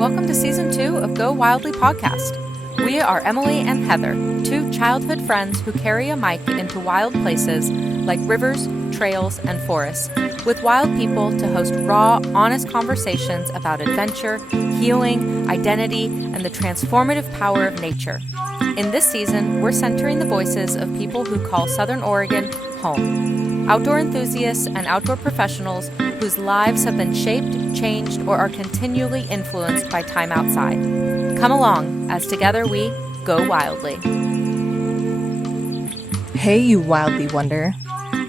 Welcome to Season 2 of Go Wildly podcast. We are Emily and Heather, two childhood friends who carry a mic into wild places like rivers, trails, and forests, with wild people to host raw, honest conversations about adventure, healing, identity, and the transformative power of nature. In this season, we're centering the voices of people who call Southern Oregon home. Outdoor enthusiasts and outdoor professionals whose lives have been shaped, changed, or are continually influenced by time outside. Come along as together we go wildly. Hey, you wildly wonder.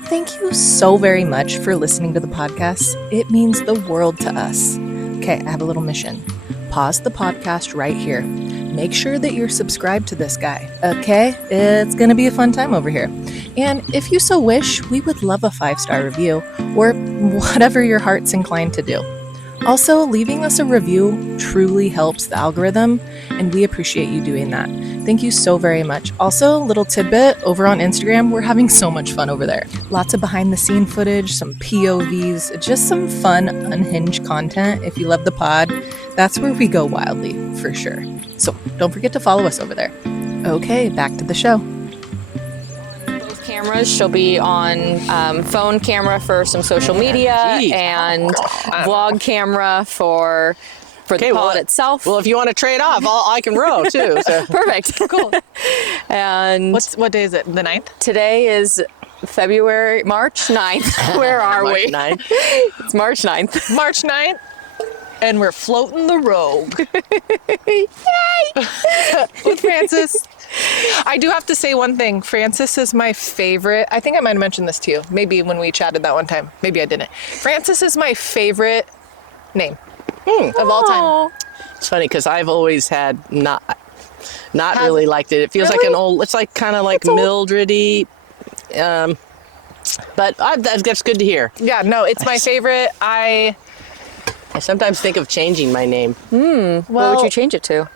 Thank you so very much for listening to the podcast. It means the world to us. Okay, I have a little mission. Pause the podcast right here. Make sure that you're subscribed to this guy, okay? It's gonna be a fun time over here. And if you so wish, we would love a 5-star review or whatever your heart's inclined to do. Also, leaving us a review truly helps the algorithm, and we appreciate you doing that. Thank you so very much. Also, little tidbit, over on Instagram, we're having so much fun over there. Lots of behind-the-scene footage, some POVs, just some fun, unhinged content. If you love the pod, that's where we go wildly, for sure. So don't forget to follow us over there. Okay, back to the show. Cameras. She'll be on phone camera for some social media and vlog camera for the pod itself. Well, if you want to trade off, I can row too. So. Perfect. Cool. And what day is it? The 9th? Today is March 9th. Where are we? March 9th. It's March 9th. March 9th. And we're floating the Rogue. Yay! With Frances. I do have to say one thing. Frances is my favorite. I think I might have mentioned this to you. Maybe when we chatted that one time. Maybe I didn't. Frances is my favorite name of all time. It's funny because I've always had not really liked it. It feels like an old. It's like kind of like Mildredy. But that's good to hear. Yeah, no, it's my favorite. I sometimes think of changing my name. What would you change it to?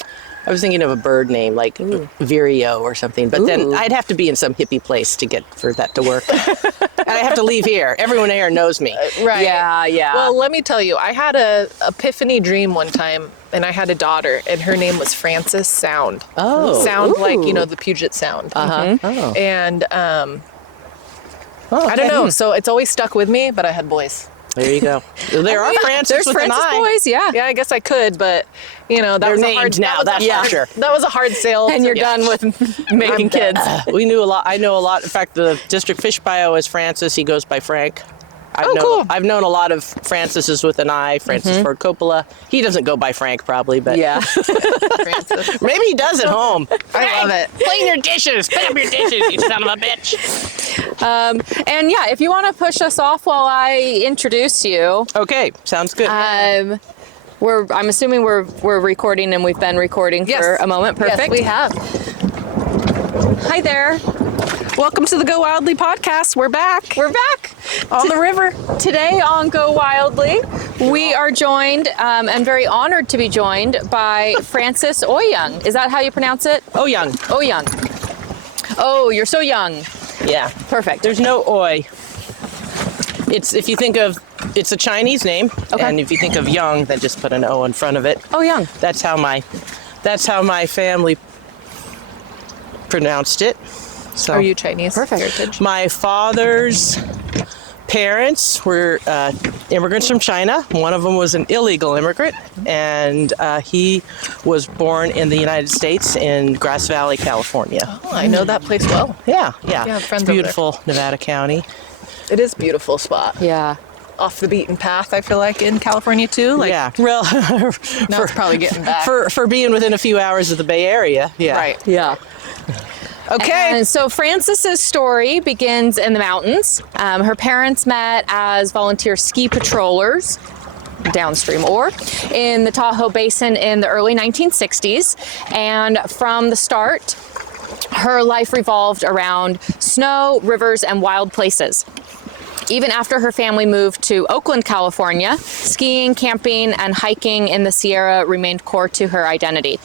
I was thinking of a bird name like Vireo or something, but then I'd have to be in some hippie place for that to work. And I have to leave here. Everyone here knows me. Right. Yeah. Well, let me tell you, I had a epiphany dream one time, and I had a daughter, and her name was Frances Sound. Oh. Sound like, the Puget Sound. Uh-huh. Oh. And I don't know, so it's always stuck with me, but I had boys. There you go. There are Frances There's with Frances an I. boys, yeah. Yeah, I guess I could, but that They're was named a hard now. That's sure. That was a hard sale. And you're done with making kids. We knew a lot. I know a lot. In fact, the district fish bio is Francis. He goes by Frank. Cool. I've known a lot of Francis's with an I. Francis Ford Coppola. He doesn't go by Frank probably, but Yeah. Frances. maybe he does at home. I love it. Clean your dishes. Pick up your dishes, you son of a bitch. And yeah, if you want to push us off while I introduce you. Okay, sounds good. I'm assuming we're recording, and we've been recording for a moment. Perfect. Yes, we have. Hi there. Welcome to the Go Wildly podcast. We're back. We're back On the river. Today on Go Wildly. We are joined, and very honored to be joined by Frances Oyung. Is that how you pronounce it? Oyung. Oyung. Oh, you're so young. Yeah. Perfect. There's no Oy. It's a Chinese name, and if you think of young, then just put an O in front of it. Oh, young. That's how my family pronounced it. So Are you Chinese? Perfect. Heritage? my father's parents were immigrants from China. One of them was an illegal immigrant, and he was born in the United States in Grass Valley, California. Oh, I know that place well. Yeah. Yeah, friends It's over there. beautiful, Nevada County. It is a beautiful spot. Yeah. Off the beaten path, I feel like, in California too. Yeah, well, Now it's probably getting back. for being within a few hours of the Bay Area. Yeah. Right. Yeah. Okay. And so Frances's story begins in the mountains. Her parents met as volunteer ski patrollers, downstream or, in the Tahoe Basin in the early 1960s. And from the start, her life revolved around snow, rivers, and wild places. Even after her family moved to Oakland, California, skiing, camping, and hiking in the Sierra remained core to her identity.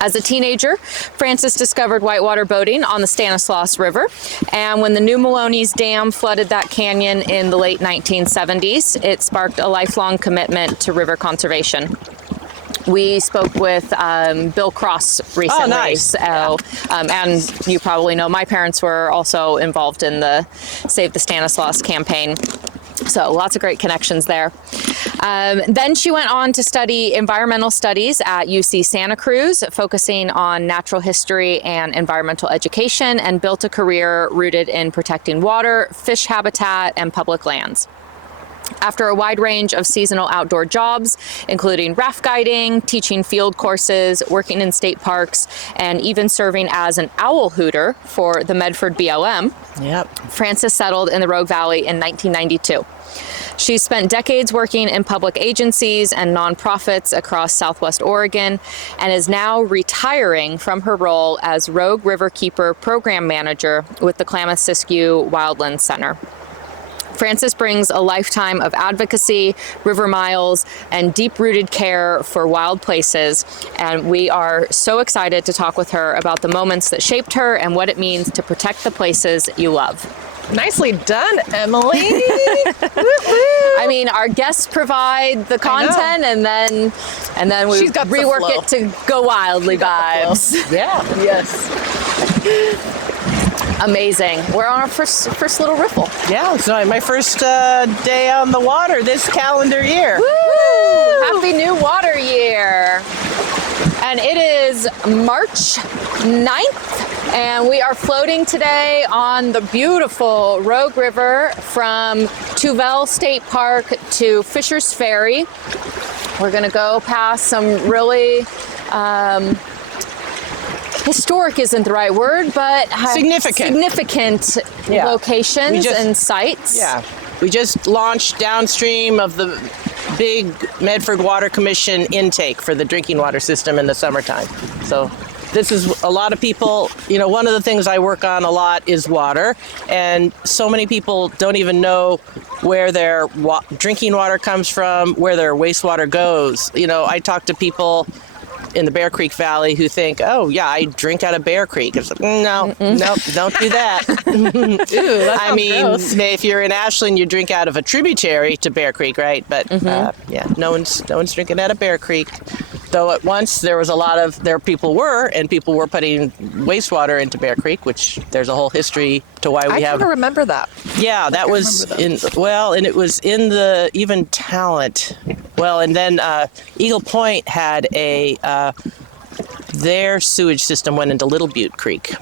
As a teenager, Frances discovered whitewater boating on the Stanislaus River, and when the new Melones Dam flooded that canyon in the late 1970s, it sparked a lifelong commitment to river conservation. We spoke with Bill Cross recently. Oh, nice. So, and you probably know my parents were also involved in the Save the Stanislaus campaign. So lots of great connections there. Then she went on to study environmental studies at UC Santa Cruz, focusing on natural history and environmental education, and built a career rooted in protecting water, fish habitat, and public lands. After a wide range of seasonal outdoor jobs, including raft guiding, teaching field courses, working in state parks, and even serving as an owl hooter for the Medford BLM, Frances settled in the Rogue Valley in 1992. She spent decades working in public agencies and nonprofits across Southwest Oregon, and is now retiring from her role as Rogue Riverkeeper Program Manager with the Klamath-Siskiyou Wildlands Center. Frances brings a lifetime of advocacy, river miles, and deep-rooted care for wild places, and we are so excited to talk with her about the moments that shaped her and what it means to protect the places you love. Nicely done, Emily. I mean, our guests provide the content, and then we She's got the rework flow. it to go wildly vibes. Yeah. Yes. Amazing. We're on our first little riffle. Yeah, so my first day on the water this calendar year. Woo! Happy New Water Year. And it is March 9th, and we are floating today on the beautiful Rogue River from Tuvell State Park to Fisher's Ferry. We're gonna go past some really historic isn't the right word, but significant locations and sites. Yeah, we just launched downstream of the big Medford Water Commission intake for the drinking water system in the summertime. So this is a lot of people, one of the things I work on a lot is water, and so many people don't even know where their drinking water comes from, where their wastewater goes. I talk to people in the Bear Creek Valley who think, oh yeah, I drink out of Bear Creek. It's like, nope, don't do that. Ooh, that sounds gross. If you're in Ashland, you drink out of a tributary to Bear Creek, right? But no one's drinking out of Bear Creek. Though at once people were putting wastewater into Bear Creek, which there's a whole history to why we have. I kind of remember that. Yeah, that was and it was in the even Talent. Well, and then Eagle Point had their sewage system went into Little Butte Creek.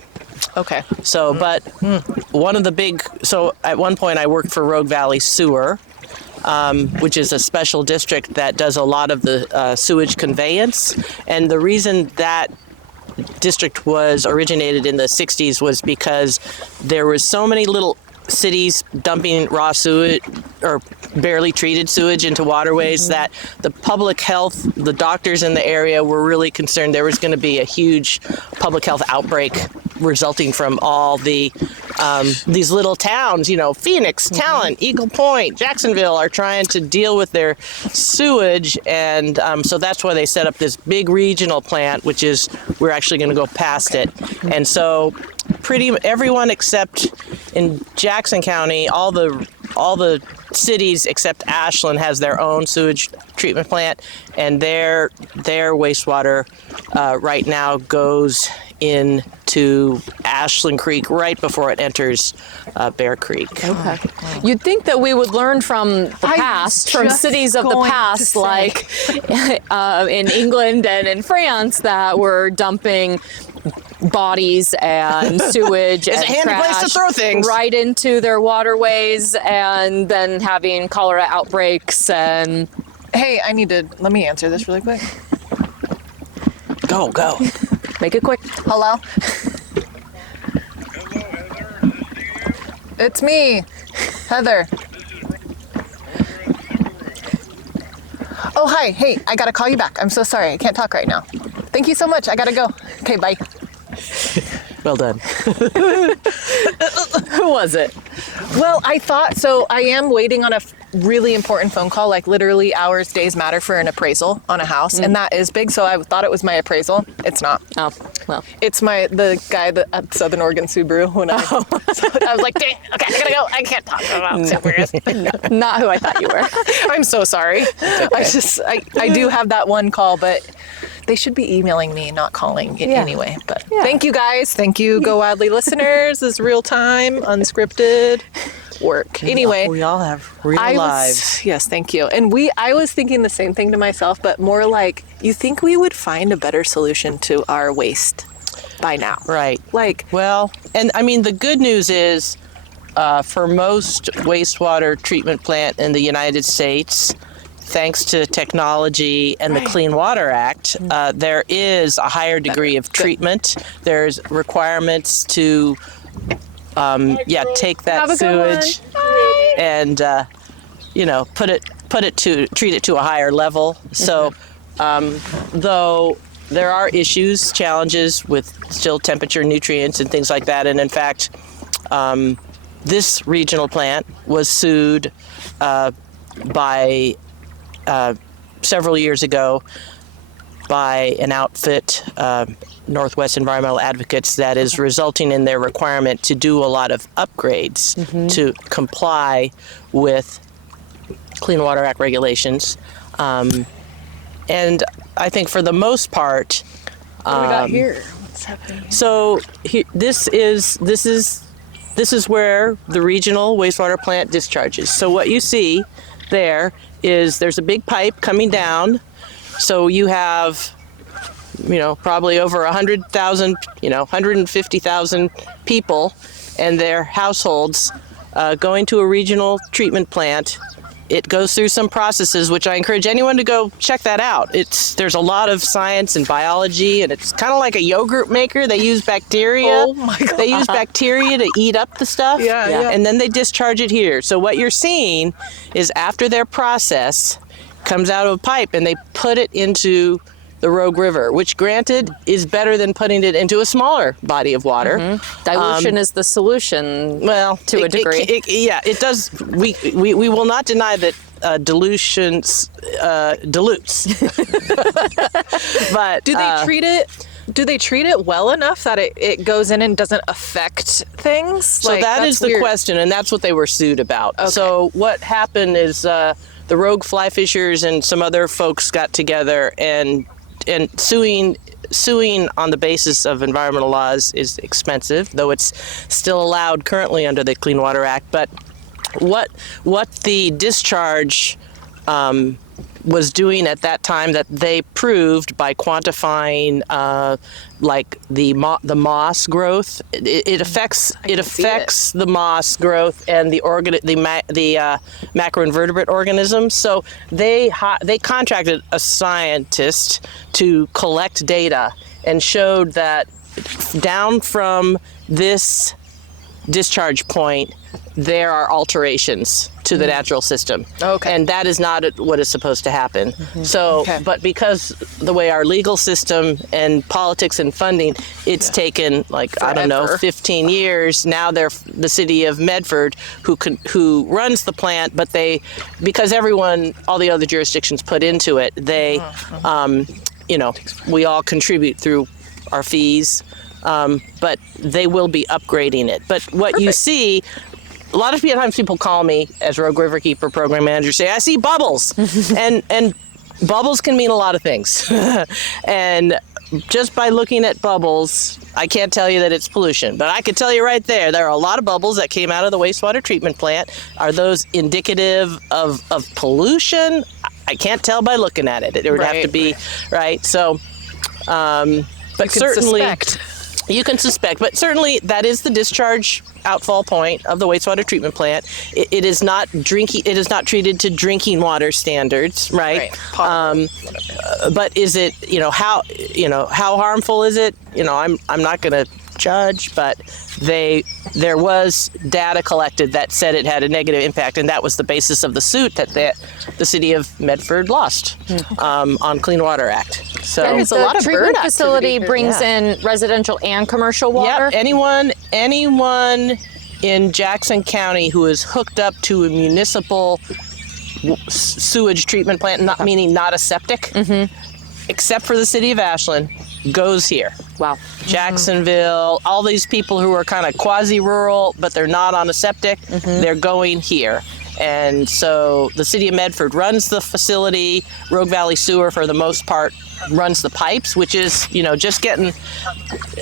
Okay. So, but at one point I worked for Rogue Valley Sewer, which is a special district that does a lot of the sewage conveyance. And the reason that district was originated in the 60s was because there was so many little cities dumping raw sewage or barely treated sewage into waterways that the public health, the doctors in the area were really concerned there was going to be a huge public health outbreak resulting from all the these little towns, Phoenix, Talent, Eagle Point, Jacksonville are trying to deal with their sewage, and so that's why they set up this big regional plant, which is we're actually going to go past it, and so pretty everyone except in Jackson County, all the cities except Ashland has their own sewage treatment plant, and their wastewater right now goes into Ashland Creek right before it enters Bear Creek. Okay. You'd think that we would learn from the past, from cities of the past, like in England and in France, that were dumping bodies and sewage and It's a handy place to throw things right into their waterways, and then having cholera outbreaks. And hey, let me answer this really quick. Go. make it quick. Hello? It's me, Heather. Oh, hi. Hey, I gotta call you back. I'm so sorry. I can't talk right now. Thank you so much. I gotta go. Okay, bye. Well done. Who was it? Well, I thought, so I am waiting on a really important phone call, like literally hours, days matter for an appraisal on a house. And that is big. So I thought it was my appraisal. It's not. Oh, well. It's the guy at Southern Oregon Subaru when I was like, dang, okay, I gotta go. I can't talk about Subarus. Not who I thought you were. I'm so sorry. I do have that one call, but they should be emailing me, not calling it anyway. But thank you guys. Thank you, Go Wildly listeners. This is real time, unscripted work. Anyway, we all have real lives. Yes, thank you. And I was thinking the same thing to myself, but more like, you think we would find a better solution to our waste by now? Right. Like, Well, and I mean, the good news is for most wastewater treatment plant in the United States, thanks to technology and the Clean Water Act, there is a higher degree of treatment. There's requirements to, take that sewage and, treat it to a higher level. So, though there are issues, challenges with still temperature, nutrients, and things like that, and in fact, this regional plant was sued by several years ago by an outfit, Northwest Environmental Advocates, that is resulting in their requirement to do a lot of upgrades to comply with Clean Water Act regulations. And I think for the most part, what do we got here? What's happening? So this is where the regional wastewater plant discharges. So what you see there is there's a big pipe coming down. So you have, probably over 100,000, 150,000 people and their households going to a regional treatment plant. It goes through some processes, which I encourage anyone to go check that out. There's a lot of science and biology, and it's kind of like a yogurt maker. They use bacteria. Oh my God. They use bacteria to eat up the stuff. Yeah. And then they discharge it here. So what you're seeing is after their process comes out of a pipe, and they put it into the Rogue River, which granted is better than putting it into a smaller body of water. Dilution is the solution. Well, to a degree. It does. We will not deny that dilutions dilutes. But Do they treat it? Do they treat it well enough that it goes in and doesn't affect things? So that is the question, and that's what they were sued about. Okay. So what happened is the rogue fly fishers and some other folks got together and suing on the basis of environmental laws is expensive, though it's still allowed currently under the Clean Water Act. But what the discharge was doing at that time that they proved by quantifying like the moss growth, it affects the moss growth and the macroinvertebrate organisms. So they contracted a scientist to collect data and showed that down from this discharge point there are alterations to the natural system. Okay. And that is not what is supposed to happen. So, but because the way our legal system and politics and funding, it's taken like, Forever. I don't know, 15 years. Now they're the city of Medford who runs the plant, but because all the other jurisdictions put into it, we all contribute through our fees. But they will be upgrading it. But what you see, a lot of times people call me as Rogue Riverkeeper Program Manager, say, I see bubbles. and bubbles can mean a lot of things. And just by looking at bubbles, I can't tell you that it's pollution. But I could tell you right there are a lot of bubbles that came out of the wastewater treatment plant. Are those indicative of pollution? I can't tell by looking at it. It would have to be, right? So, but certainly... You can suspect, but certainly that is the discharge outfall point of the wastewater treatment plant. It is not treated to drinking water standards, right? But is it, how harmful is it? I'm not going to judge, but they there was data collected that said it had a negative impact, and that was the basis of the suit that the city of Medford lost on Clean Water Act. So And There's a the lot of treatment bird facility activity here. brings in residential and commercial water. Yep, anyone in Jackson County who is hooked up to a municipal sewage treatment plant, meaning not a septic, except for the city of Ashland, goes here. Wow. Jacksonville, all these people who are kind of quasi-rural, but they're not on a septic, they're going here. And so the city of Medford runs the facility. Rogue Valley Sewer, for the most part, runs the pipes, which is, just getting...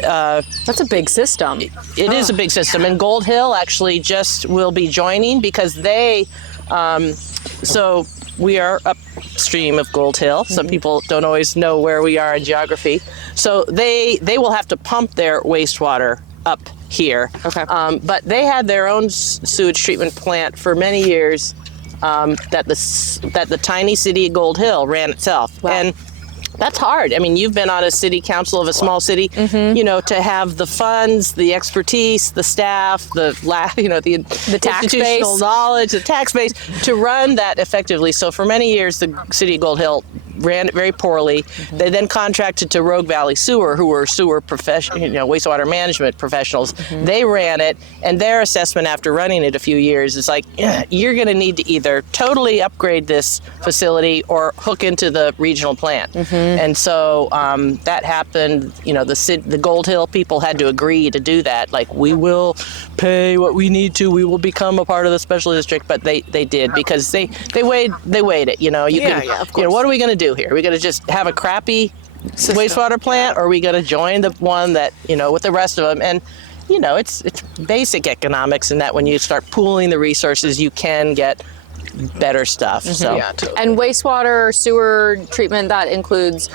That's a big system. It is a big system. And Gold Hill actually just will be joining because they... so we are upstream of Gold Hill. Some people don't always know where we are in geography. So they will have to pump their wastewater up here. Okay. But they had their own sewage treatment plant for many years that the tiny city of Gold Hill ran itself. Wow. And that's hard. I mean, you've been on a city council of a small city, to have the funds, the expertise, the staff, the tax institutional base. knowledge, the tax base to run that effectively. So for many years, the city of Gold Hill ran it very poorly. They then contracted to Rogue Valley Sewer, who were sewer wastewater management professionals. They ran it, and their assessment after running it a few years is like, you're going to need to either totally upgrade this facility or hook into the regional plant. And so that happened. The Gold Hill people had to agree to do that. Like, we will pay what we need to. We will become a part of the special district. But they did because they weighed it. Of course. What are we going to do here? Are we going to just have a crappy wastewater plant, or are we going to join the one that with the rest of them? And it's basic economics in that when you start pooling the resources, you can get better stuff. So Totally. And wastewater, sewer treatment, that includes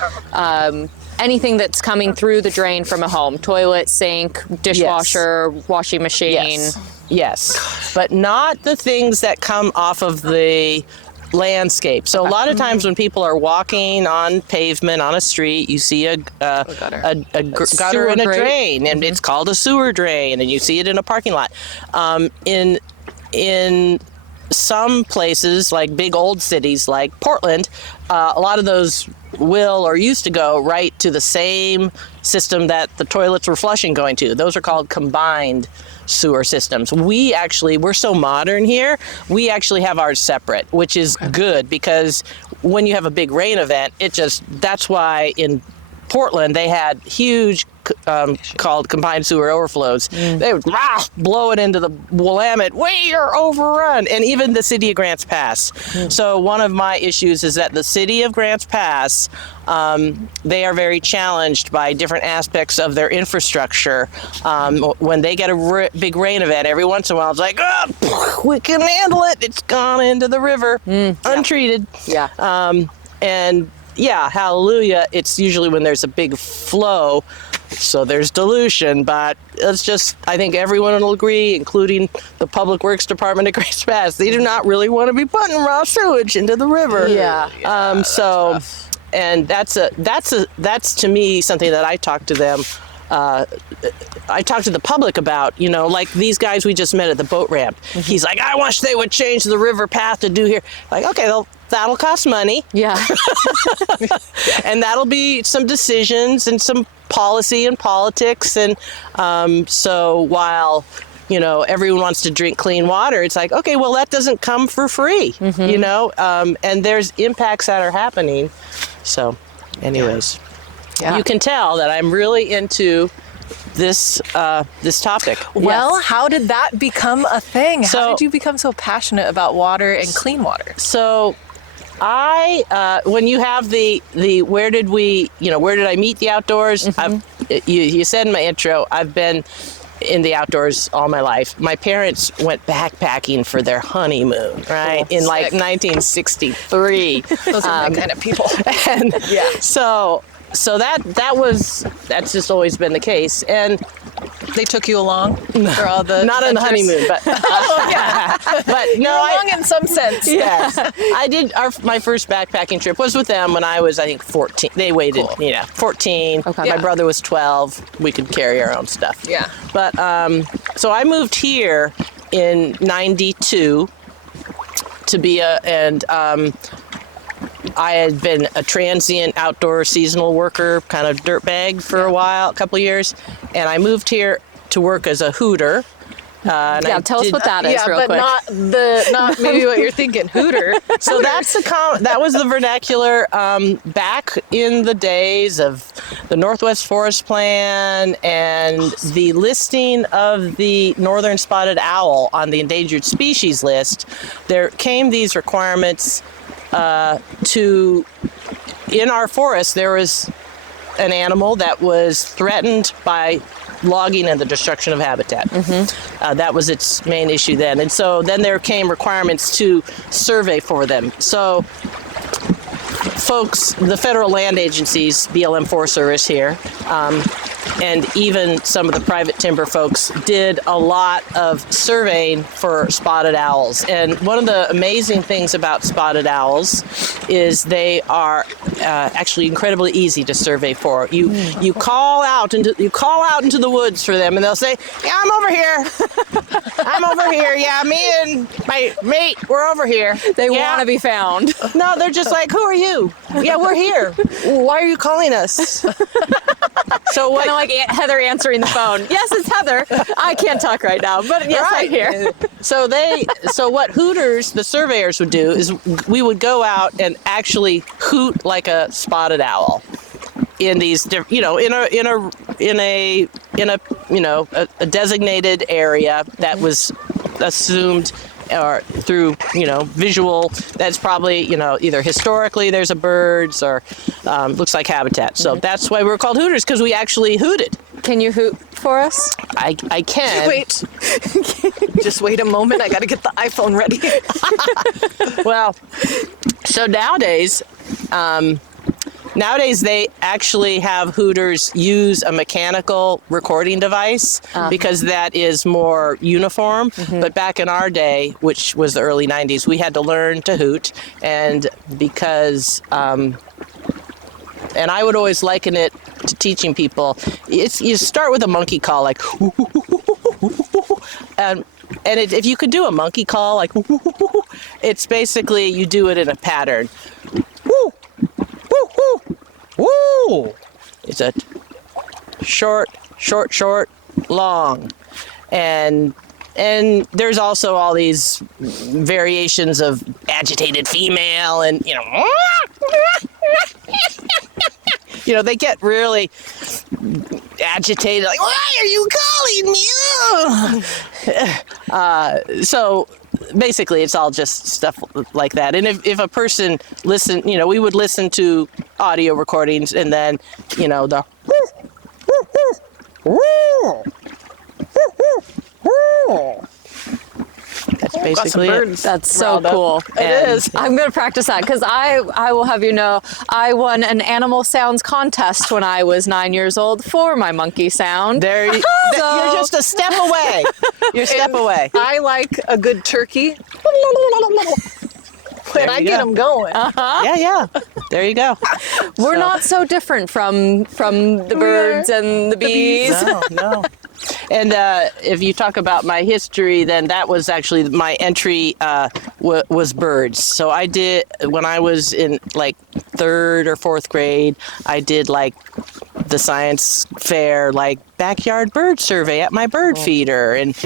anything that's coming through the drain from a home. Toilet, sink, dishwasher, washing machine. Yes. But not the things that come off of the landscape. So a lot of times when people are walking on pavement on a street, you see a gutter and a drain, and it's called a sewer drain, and you see it in a parking lot. In some places, like big old cities like Portland, a lot of those will or used to go right to the same system that the toilets were flushing going to. Those are called combined sewer systems. We're so modern here, we actually have ours separate, which is good because when you have a big rain event, that's why in Portland they had huge called combined sewer overflows. They would blow it into the Willamette. We are overrun. And even the city of Grants Pass. So one of my issues is that the city of Grants Pass, they are very challenged by different aspects of their infrastructure. When they get a big rain event, every once in a while it's like, we can handle it. It's gone into the river, untreated. And hallelujah, it's usually when there's a big flow, so there's dilution, but I think everyone will agree, including the Public Works Department at Grants Pass, they do not really want to be putting raw sewage into the river. And that's to me something that I talk to them. I talked to the public about, like these guys we just met at the boat ramp. He's like, I wish they would change the river path to do here. Like, okay, that'll cost money. Yeah. And that'll be some decisions and some policy and politics. And so while, everyone wants to drink clean water, it's like, okay, well, that doesn't come for free, and there's impacts that are happening. So anyways. Yeah. You can tell that I'm really into this topic. Well, how did that become a thing? So- How did you become so passionate about water and clean water? So when you have the where did I meet the outdoors? You said in my intro, I've been in the outdoors all my life. My parents went backpacking for their honeymoon, right? Cool. In like Sick. 1963. Those are my kind of people. And so so that's just always been the case. And They took you along for all the not on the honeymoon, but oh yeah, but no, along in some sense. yes, I did. My first backpacking trip was with them when I was, I think, 14. They waited, 14. Okay. My Yeah. brother was 12. We could carry our own stuff. Yeah. But so I moved here in '92 to be I had been a transient outdoor seasonal worker, kind of dirtbag for a while, a couple of years, and I moved here to work as a hooter. Tell us what that is Yeah, real but quick. not maybe what you're thinking. Hooter. So that was the vernacular back in the days of the Northwest Forest Plan and the listing of the northern spotted owl on the endangered species list. There came these requirements in our forest. There was an animal that was threatened by logging and the destruction of habitat. That was its main issue then. And so then there came requirements to survey for them. So folks, the federal land agencies, BLM Forest Service here, and even some of the private timber folks did a lot of surveying for spotted owls. And one of the amazing things about spotted owls is they are actually incredibly easy to survey for. You call out into the woods for them, and they'll say, "Yeah, I'm over here. I'm over here. Yeah, me and my mate, we're over here." They Yeah. want to be found. No, they're just like, "Who are you?" "Yeah, we're here." "Why are you calling us?" So what? Kind of like Heather answering the phone. Yes, it's Heather. I can't talk right now, but yes, I'm here. So what hooters, the surveyors, would do is we would go out and actually hoot like a spotted owl in these, a designated area that was assumed or through visual, that's probably either historically there's a birds or looks like habitat. So that's why we're called hooters, because we actually hooted. Can you hoot for us? I can. Wait. Just wait a moment. I got to get the iPhone ready. Well, so nowadays they actually have hooters use a mechanical recording device because that is more uniform. But back in our day, which was the early 90s, we had to learn to hoot. And because, and I would always liken it to teaching people, you start with a monkey call, like, and if you could do a monkey call, like, it's basically you do it in a pattern. Woo! It's a short, long. And there's also all these variations of agitated female and, they get really agitated, like, "Why are you calling me?" So basically it's all just stuff like that. And if a person listened, we would listen to audio recordings and then, the that's basically it. That's so cool. It is. I'm going to practice that because I will have you know, I won an animal sounds contest when I was 9 years old for my monkey sound. You're just a step away. You're a step away. I like a good turkey. When I get them going. Yeah. There you go. We're not so different from the birds and the bees. No. And if you talk about my history, then that was actually my entry was birds. So I did, when I was in like 3rd or 4th grade, I did like the science fair, like backyard bird survey at my bird feeder and,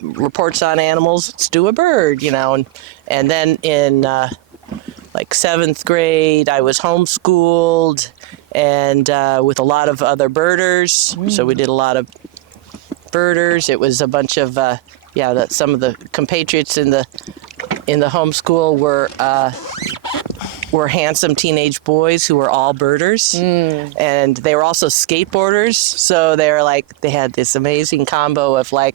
reports on animals, let's do a bird, and then in like 7th grade, I was homeschooled and with a lot of other birders. So we did a lot of birders. It was a bunch of, some of the compatriots in the homeschool were handsome teenage boys who were all birders. And they were also skateboarders. So they had this amazing combo of very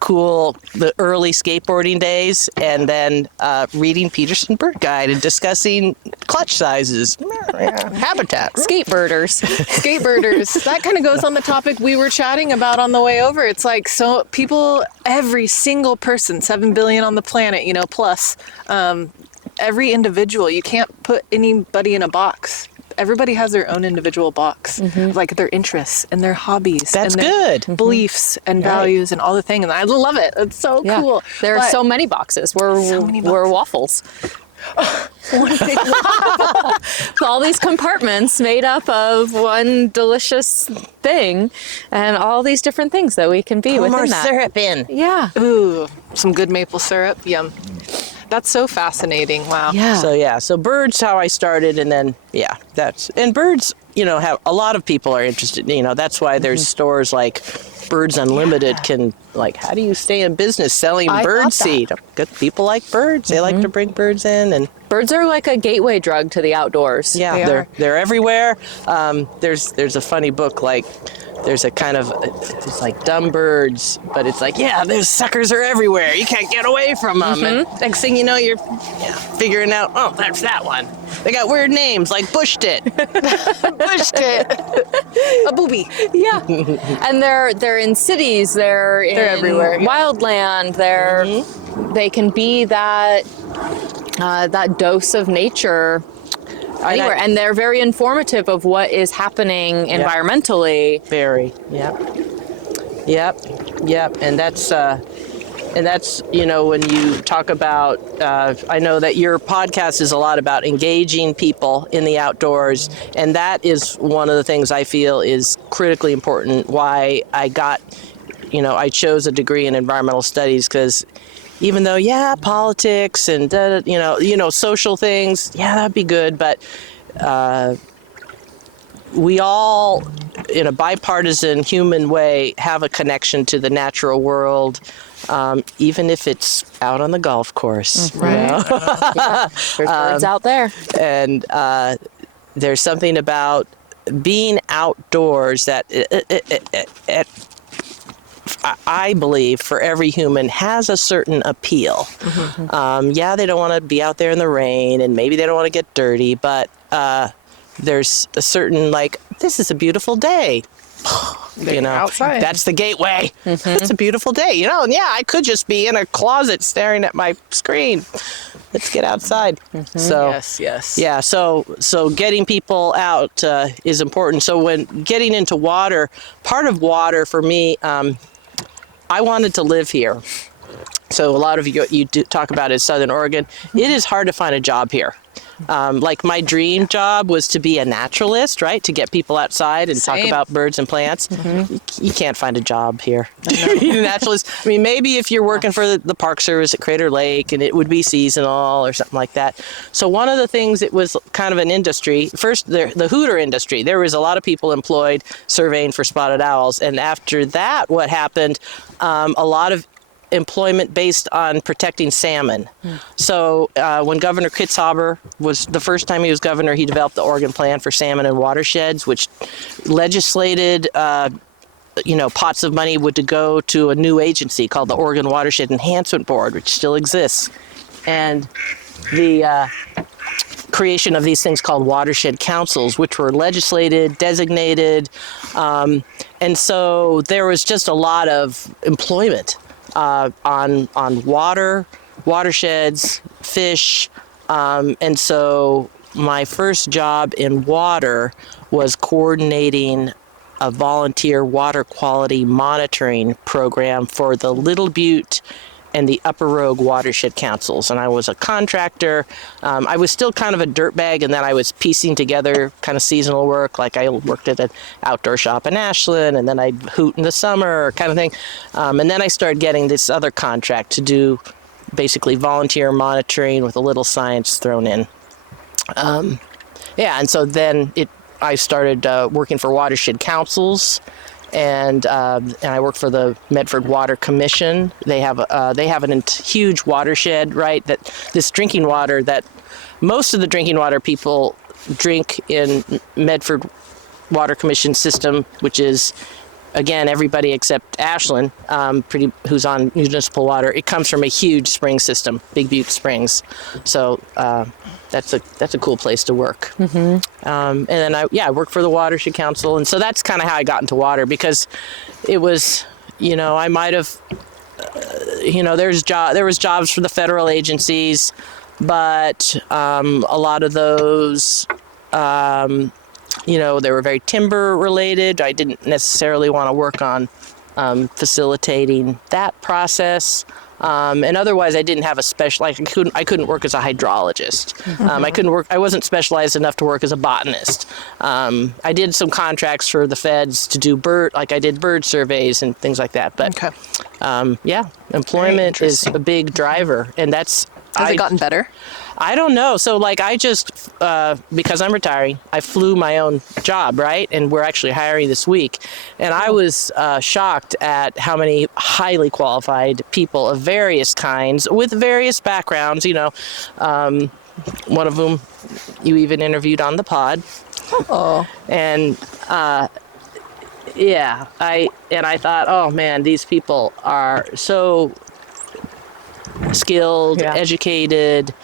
cool, the early skateboarding days, and then reading Peterson Bird Guide and discussing clutch sizes, habitat. Skatebirders. Skateboarders. That kind of goes on the topic we were chatting about on the way over. It's like, so people, every single person, 7 billion on the planet, plus, every individual, you can't put anybody in a box. Everybody has their own individual box, like their interests and their hobbies. That's and their good. beliefs and values and all the things. And I love it. It's so cool. There are so many boxes. We're waffles. All these compartments made up of one delicious thing, and all these different things that we can be within more that. syrup in. Yeah. Ooh, some good maple syrup. Yum. That's so fascinating. Wow. Yeah. So birds, how I started, and then and birds, have a lot of people are interested. That's why there's stores like Birds Unlimited how do you stay in business selling bird seed? Good people like birds. They like to bring birds in, and Birds are like a gateway drug to the outdoors. yeah, they're everywhere. There's a funny book there's a kind of, it's like dumb birds, but it's like, those suckers are everywhere. You can't get away from them. And next thing you know, you're figuring out, oh, that's that one. They got weird names like Bushed It. Pushed it. A booby. Yeah. And they're in cities, they're everywhere. Wildland, they can be that dose of nature anywhere, and they're very informative of what is happening environmentally. Very, yep. And that's when you talk about, I know that your podcast is a lot about engaging people in the outdoors, and that is one of the things I feel is critically important. Why I got, I chose a degree in environmental studies, because even though, politics and, social things, that'd be good. But we all, in a bipartisan human way, have a connection to the natural world, even if it's out on the golf course. Right. There's birds out there. And there's something about being outdoors that I believe for every human has a certain appeal. They don't want to be out there in the rain, and maybe they don't want to get dirty, but there's a certain, this is a beautiful day. Outside. That's the gateway. It's a beautiful day, I could just be in a closet staring at my screen. Let's get outside. So Yes. yeah, so getting people out is important. So when getting into water, part of water for me, I wanted to live here. So a lot of you do talk about is Southern Oregon. It is hard to find a job here. My dream job was to be a naturalist, right? To get people outside and talk about birds and plants. You can't find a job here. Being a naturalist. I mean, maybe if you're working for the Park Service at Crater Lake, and it would be seasonal or something like that. So one of the things, it was kind of an industry. First, the hooter industry. There was a lot of people employed surveying for spotted owls. And after that, what happened, a lot of employment based on protecting salmon. So when Governor Kitzhaber was, the first time he was governor, he developed the Oregon Plan for Salmon and Watersheds, which legislated, pots of money would to go to a new agency called the Oregon Watershed Enhancement Board, which still exists. And the creation of these things called watershed councils, which were legislated, designated. And so there was just a lot of employment on water, watersheds, fish, and so my first job in water was coordinating a volunteer water quality monitoring program for the Little Butte and the Upper Rogue watershed councils. And I was a contractor. I was still kind of a dirtbag, and then I was piecing together kind of seasonal work. Like I worked at an outdoor shop in Ashland, and then I'd hoot in the summer kind of thing. And then I started getting this other contract to do basically volunteer monitoring with a little science thrown in. And so then I started working for watershed councils. And I work for the Medford Water Commission. They have a huge watershed, right? That this drinking water that most of the drinking water people drink in Medford Water Commission system, which is again, everybody except Ashland, who's on municipal water, it comes from a huge spring system, Big Butte Springs. So that's a cool place to work. And then I worked for the Watershed Council, and so that's kind of how I got into water, because it was, I might have, there was jobs for the federal agencies, but a lot of those, they were very timber related. I didn't necessarily want to work on facilitating that process. And otherwise, I didn't have a special. I couldn't work as a hydrologist. I wasn't specialized enough to work as a botanist. I did some contracts for the feds to do I did bird surveys and things like that. But employment is a big driver, and that's. Has it gotten better? I don't know. So I just, because I'm retiring, I flew my own job, right? And we're actually hiring this week. And I was shocked at how many highly qualified people of various kinds with various backgrounds, one of whom you even interviewed on the pod. Oh. And I thought, oh man, these people are so skilled, educated,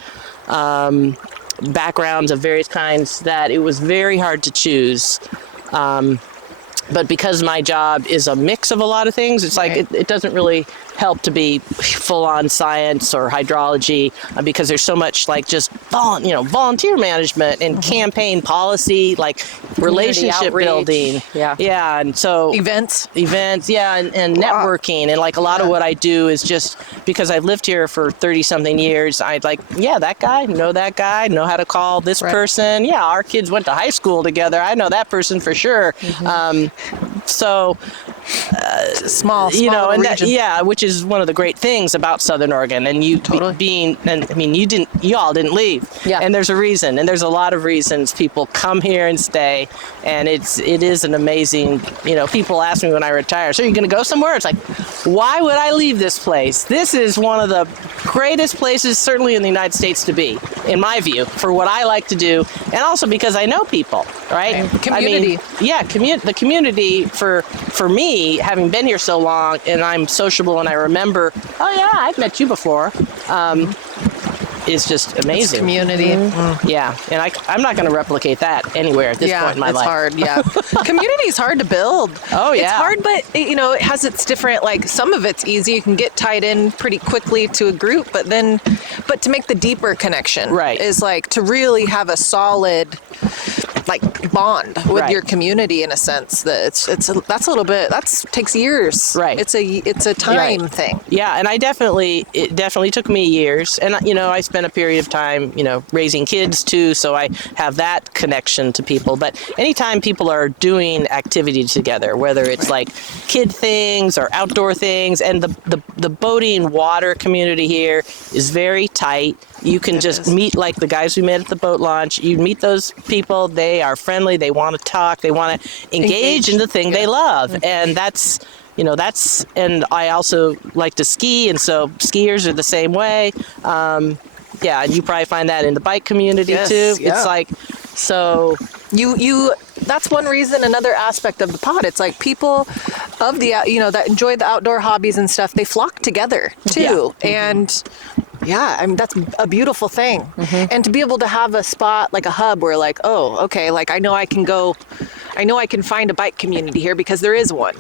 backgrounds of various kinds, that it was very hard to choose. But because my job is a mix of a lot of things, it's like it doesn't really help to be full-on science or hydrology, because there's so much just volunteer management and campaign policy, relationship outreach. building. And so events, and networking, and a lot of what I do is just because I've lived here for 30-something years. I that guy, know how to call this person. Yeah, our kids went to high school together. I know that person for sure. So small and region. which is one of the great things about Southern Oregon, and you you all didn't leave, and there's a reason, and there's a lot of reasons people come here and stay, and it is an amazing, people ask me when I retire, so you're going to go somewhere? It's like, why would I leave this place? This is one of the greatest places certainly in the United States to be, in my view, for what I like to do, and also because I know people, right? Community. The community for me, having been here so long, and I'm sociable, and I remember, oh yeah, I've met you before. It's just amazing. It's community. Yeah, and I'm not going to replicate that anywhere at this point in my life. Hard. Yeah, community is hard to build. Oh yeah, it's hard, but it has its different. Some of it's easy. You can get tied in pretty quickly to a group, but to make the deeper connection, is to really have a solid bond with your community, in a sense that that takes years. Right. It's a time thing. Yeah, and it definitely took me years, and I spent a period of time raising kids too, so I have that connection to people. But anytime people are doing activities together, whether it's kid things or outdoor things, and the boating water community here is very tight. You can just meet the guys we met at the boat launch. You meet those people, they are friendly, they want to talk, they want to engage in the thing they love. And and I also like to ski, and so skiers are the same way. And you probably find that in the bike community too. Yeah. It's so you that's one reason, another aspect of the pod. It's people of the that enjoy the outdoor hobbies and stuff, they flock together too. And that's a beautiful thing. And to be able to have a spot, a hub where I know I can find a bike community here because there is one.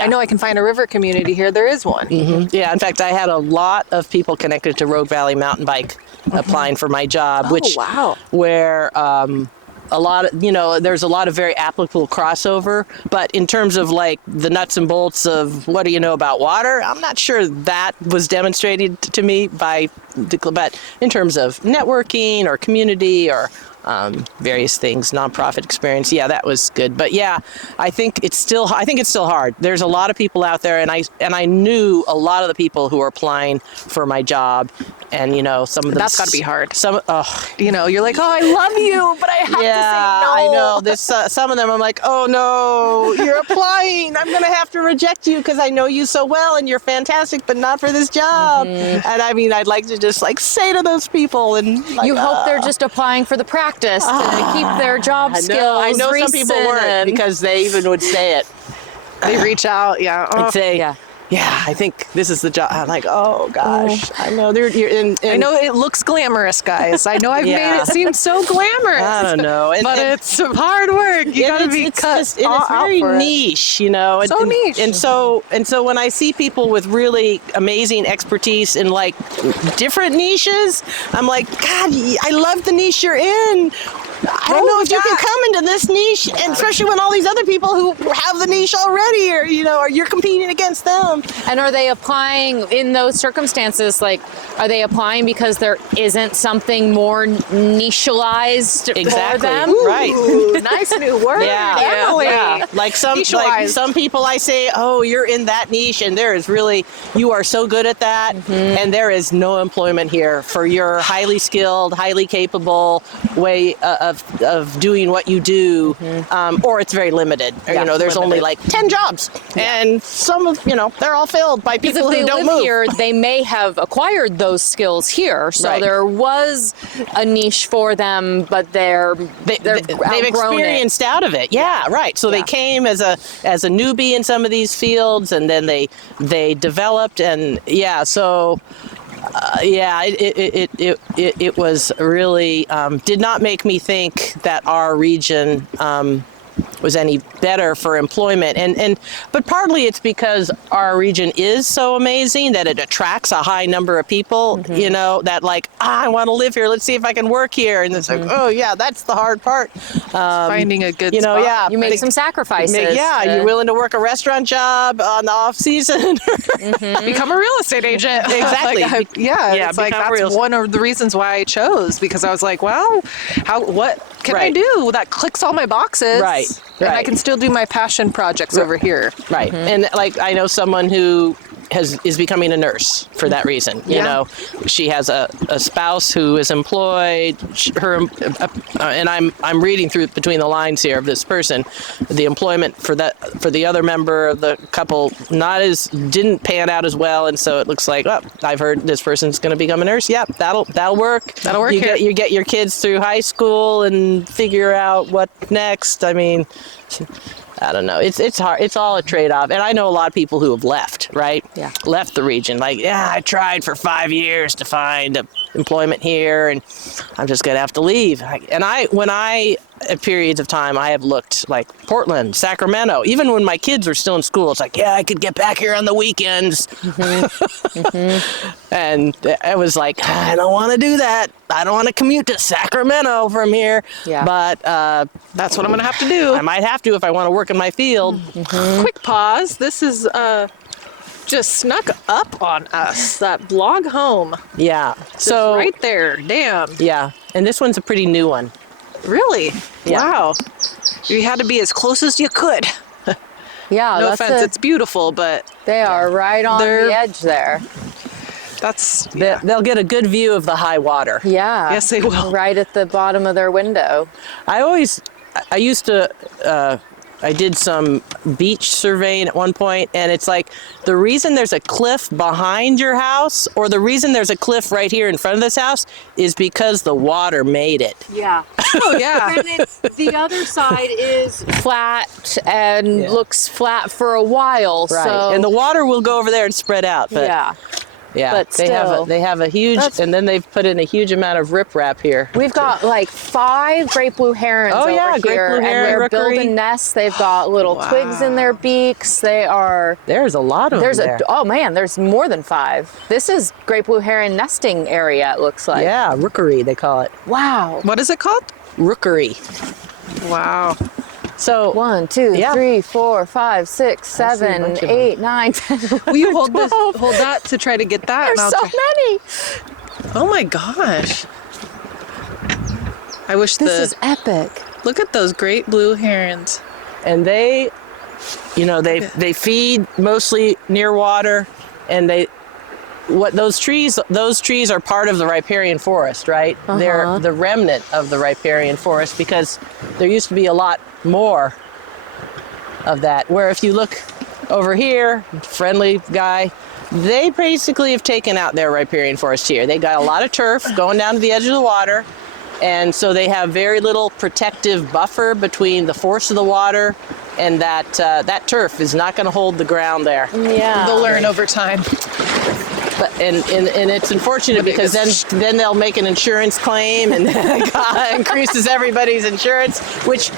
I know I can find a river community here. There is one. Yeah, in fact, I had a lot of people connected to Rogue Valley Mountain Bike applying for my job, where a lot of, there's a lot of very applicable crossover, but in terms of the nuts and bolts of what do you know about water, I'm not sure that was demonstrated to me but in terms of networking or community or various things, nonprofit experience. Yeah, that was good. But yeah, I think it's still hard. There's a lot of people out there, and I knew a lot of the people who were applying for my job, and some of them. That's got to be hard. Some, you're like, oh, I love you, but I have to say no. I know. There's some of them. I'm like, oh no, you're applying. I'm gonna have to reject you because I know you so well and you're fantastic, but not for this job. And I'd like to just say to those people, and you hope they're just applying for the practice to keep their job skills. I know recent. some people weren't because they even would say it. They reach out, yeah. and say, Yeah. yeah, I think this is the job. I'm like, oh gosh, I know I know it looks glamorous, guys. I know I've Yeah. made it seem so glamorous. I don't know. But it's some hard work. You gotta be cut it's out very for it. niche, you know. So niche. And so when I see people with really amazing expertise in like different niches, I'm like, God, I love the niche you're in. I don't know if you can come into this niche, and especially when all these other people who have the niche already are, you know, you're competing against them. And are they applying in those circumstances? Like, are they applying because there isn't something more nichealized for them? Right. Ooh, nice new word, Emily. Yeah. Like some people I say, oh, you're in that niche, and there is really, you are so good at that, and there is no employment here for your highly skilled, highly capable way of doing what you do, or it's very limited. Or, you know, there's only like 10 jobs, and some of, you know, they're all filled by Because people if who they don't live move. here, they may have acquired those skills here. So Right. there was a niche for them, but they've They've experienced out of it. Yeah, right. So they came as a newbie in some of these fields, and then they developed, and so it was really did not make me think that our region was any better for employment, but partly it's because our region is so amazing that it attracts a high number of people, you know, that like, I want to live here, let's see if I can work here, and it's like, oh yeah, that's the hard part, Finding a good you know, spot. yeah, You make some sacrifices. you're willing to work a restaurant job on the off season. Become a real estate agent. Exactly. It's like that's one of the reasons why I chose, because I was like, well, what can I Right. do that clicks all my boxes? Right. And I Right. can still do my passion projects over here. Right. And like, I know someone who is becoming a nurse for that reason. You know, she has a spouse who is employed. And I'm reading through between the lines here of this person. The employment for the other member of the couple didn't pan out as well, and so it looks like, oh, I've heard this person's going to become a nurse. Yep, that'll work. That'll work. You get your kids through high school and figure out what next. I mean, I don't know. It's hard. It's all a trade-off. And I know a lot of people who have left, right? Yeah. Left the region. Like, I tried for 5 years to find employment here, and I'm just going to have to leave. At periods of time, I have looked like Portland, Sacramento, even when my kids were still in school, it's like, I could get back here on the weekends. And I was like, I don't want to do that. I don't want to commute to Sacramento from here. Yeah. But That's what I'm going to have to do. I might have to if I want to work in my field. Quick pause. This is just snuck up on us. That blog home. Yeah. So right there. Damn. Yeah. And this one's a pretty new one. Really? Yeah. Wow. You had to be as close as you could. Yeah, No offense, it's beautiful, but they are right on They're- the edge there. They'll get a good view of the high water. Yeah. Yes, they will. Right at the bottom of their window. I did some beach surveying at one point, and it's like the reason there's a cliff behind your house, or the reason there's a cliff right here in front of this house, is because the water made it. Yeah. Oh, yeah. And the other side is flat and looks flat for a while. Right. So And the water will go over there and spread out. But yeah. But they have a huge, and then they've put in a huge amount of riprap here. We've got like 5 great blue herons over great here, blue heron, and they're rookery. building nests. They've got little twigs in their beaks. There's a lot of them there. Oh man, there's more than 5. This is great blue heron nesting area. It looks like. Yeah, rookery they call it. Wow. What is it called? Rookery. Wow. So 1, 2, 3, 4, 5, 6, I see a 7, bunch of 8, 9, 10. Will you hold that to try to get that? There's and I'll so try- many. Oh my gosh. I wish This is epic. Look at those great blue herons. and they feed mostly near water, and those trees are part of the riparian forest, right? They're the remnant of the riparian forest, because there used to be a lot more of that. Where if you look over here, friendly guy, they basically have taken out their riparian forest here. They got a lot of turf going down to the edge of the water, and so they have very little protective buffer between the force of the water and that turf is not going to hold the ground there. Yeah. They'll learn over time. But and it's unfortunate because then they'll make an insurance claim and God increases everybody's insurance, which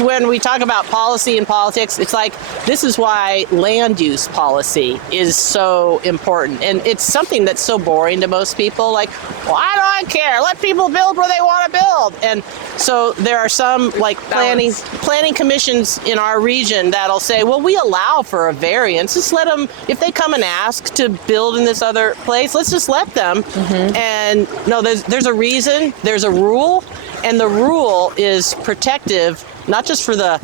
when we talk about policy and politics, it's like this is why land use policy is so important. And it's something that's so boring to most people, like, why do I care? Let people build where they want to build. And so there are some like planning commissions in our region that'll say, well, we allow for a variance. Just let them, if they come and ask to build in this other place, let's just let them. Mm-hmm. And no, there's a reason, there's a rule, and the rule is protective, not just for the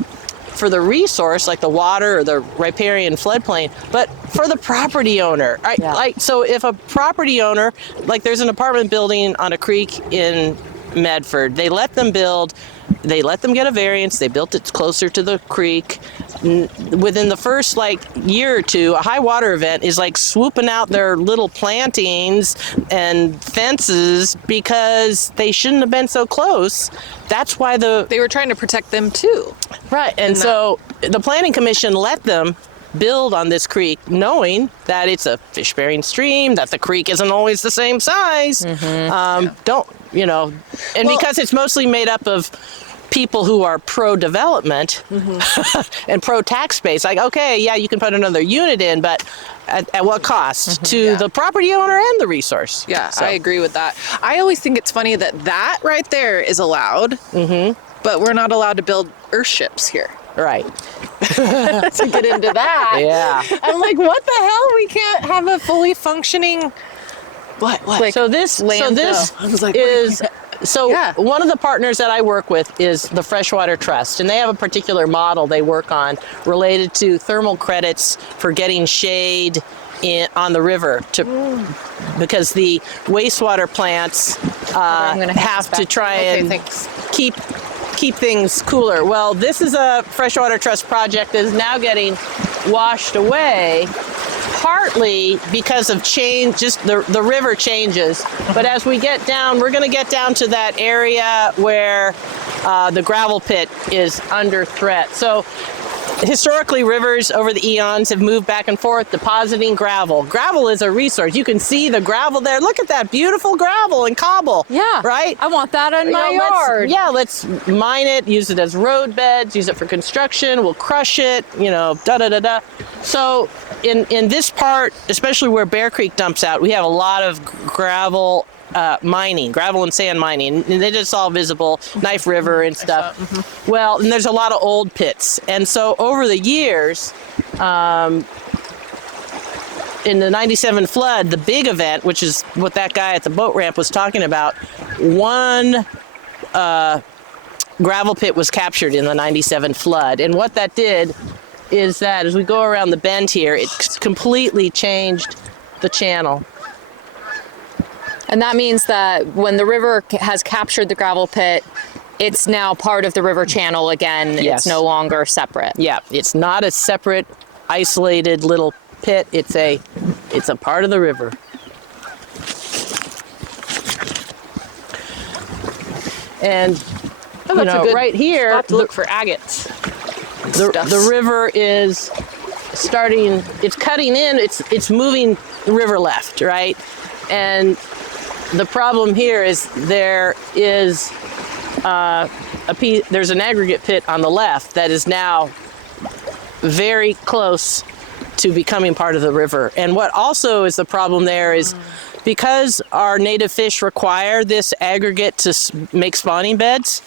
resource like the water or the riparian floodplain, but for the property owner. Right? Yeah. Like, so if a property owner, like there's an apartment building on a creek in Medford, they let them build, they let them get a variance, they built it closer to the creek. Within the first year or two, a high water event is like swooping out their little plantings and fences because they shouldn't have been so close. That's why they were trying to protect them too. Right. And so the Planning Commission let them build on this creek, knowing that it's a fish-bearing stream, that the creek isn't always the same size. Mm-hmm. Because it's mostly made up of people who are pro-development and pro-tax base. Like, okay, yeah, you can put another unit in, but at what cost to the property owner and the resource? Yeah, so. I agree with that. I always think it's funny that right there is allowed, but we're not allowed to build earthships here. Right. To get into that. Yeah. I'm like, what the hell? We can't have a fully functioning... What? Like, so this I was like, is... One of the partners that I work with is the Freshwater Trust, and they have a particular model they work on related to thermal credits for getting shade on the river because the wastewater plants have to try and keep things cooler. Well, this is a Freshwater Trust project that is now getting washed away, partly because of change, just the river changes. But as we get down, we're going to get down to that area where the gravel pit is under threat. So historically, rivers over the eons have moved back and forth depositing gravel. Gravel is a resource. You can see the gravel there. Look at that beautiful gravel and cobble. Yeah. Right? I want that in my yard. Let's mine it, use it as road beds, use it for construction. We'll crush it, da-da-da-da. So in this part, especially where Bear Creek dumps out, we have a lot of gravel mining, gravel and sand mining, and it's all visible, Knife River and stuff. Mm-hmm. Well, and there's a lot of old pits. And so over the years, in the 97 flood, the big event, which is what that guy at the boat ramp was talking about, one gravel pit was captured in the 97 flood. And what that did is that as we go around the bend here, it completely changed the channel. And that means that when the river has captured the gravel pit, it's now part of the river channel again. Yes. It's no longer separate. Yeah, it's not a separate, isolated little pit. It's a part of the river. And right here, spot to look for agates. The river is starting. It's cutting in. It's moving river left, right? And the problem here is there is there's an aggregate pit on the left that is now very close to becoming part of the river. And what also is the problem there is because our native fish require this aggregate to make spawning beds,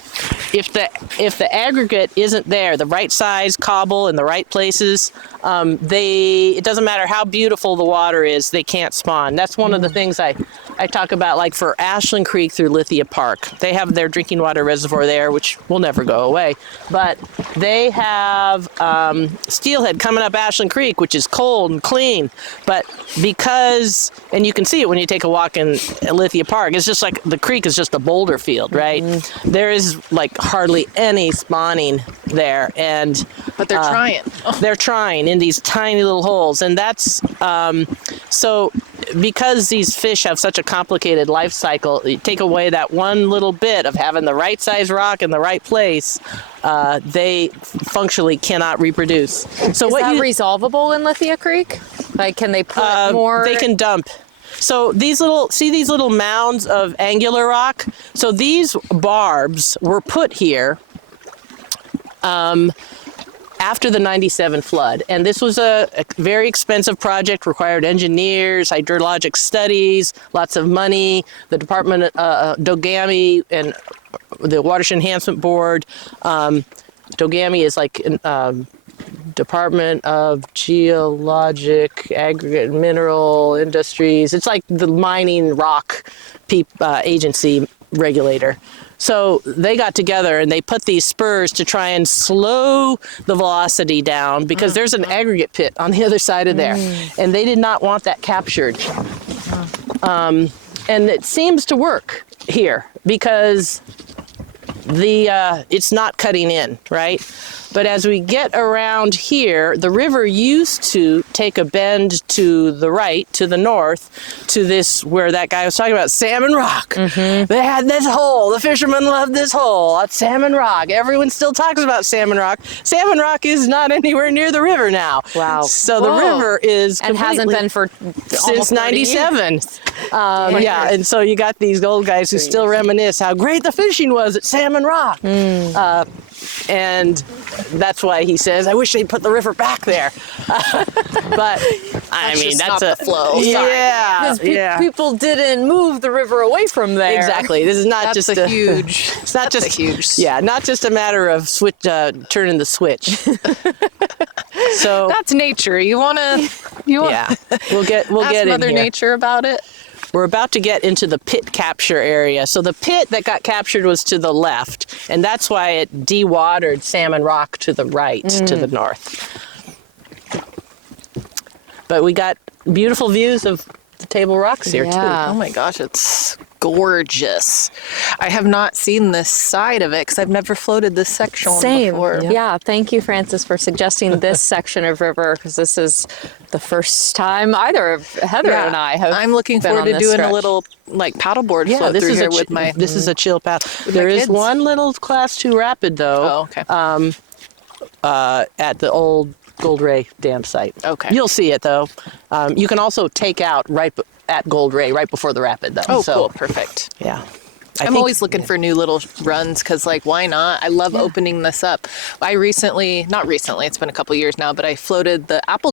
if the aggregate isn't there, the right size cobble in the right places, it doesn't matter how beautiful the water is, they can't spawn. That's one of the things I talk about, like for Ashland Creek through Lithia Park. They have their drinking water reservoir there, which will never go away. But they have steelhead coming up Ashland Creek, which is cold and clean. But because, and you can see it when you take a walk in Lithia Park, it's just like the creek is just a boulder field, right? Mm-hmm. There is like hardly any spawning there, but they're trying. They're trying in these tiny little holes, and that's so because these fish have such a complicated life cycle. You take away that one little bit of having the right size rock in the right place, they functionally cannot reproduce. So Is that resolvable in Lithia Creek? Like, can they put more? They can dump. So these little mounds of angular rock. So these barbs were put here after the 97 flood. And this was a very expensive project, required engineers, hydrologic studies, lots of money. The Department of Dogami and the Watershed Enhancement Board. Dogami is like Department of Geologic, Aggregate, Mineral Industries. It's like the mining rock agency regulator. So they got together and they put these spurs to try and slow the velocity down because there's an aggregate pit on the other side of there. And they did not want that captured. And it seems to work here because it's not cutting in, right? But as we get around here, the river used to take a bend to the right, to the north, to this, where that guy was talking about, Salmon Rock. They had this hole. The fishermen loved this hole at Salmon Rock. Everyone still talks about Salmon Rock. Salmon Rock is not anywhere near the river now. Wow. So the river is and hasn't been for since 97. Yeah, and so you got these old guys who still reminisce how great the fishing was at Salmon Rock. And that's why he says, I wish they'd put the river back there. But I mean, that's not the flow. Yeah, Because people didn't move the river away from there. Exactly. This is not That's just a huge. It's not That's just a huge. Yeah, not just a matter of turning the switch. So That's nature. You want yeah, we'll get ask in Mother here. Nature about it. We're about to get into the pit capture area. So the pit that got captured was to the left, and that's why it de-watered Salmon Rock to the right, to the north. But we got beautiful views of the Table Rocks here, Yeah. Oh my gosh, it's gorgeous. I have not seen this side of it because I've never floated this section before. Yeah. Thank you, Frances, for suggesting this section of river, because this is the first time either of Heather and I have. I'm looking been forward on to this doing stretch. a little like paddleboard too. float this through is here with my. This is a chill paddle. There is kids. one little Class 2 rapid, though. Oh, okay. At the old Gold Ray Dam site. Okay. You'll see it, though. You can also take out at Gold Ray right before the rapid, though. Oh, so, cool. Perfect. Yeah. I'm always looking for new little runs because, like, why not? I love opening this up. Not recently, it's been a couple years now, but I floated the apple.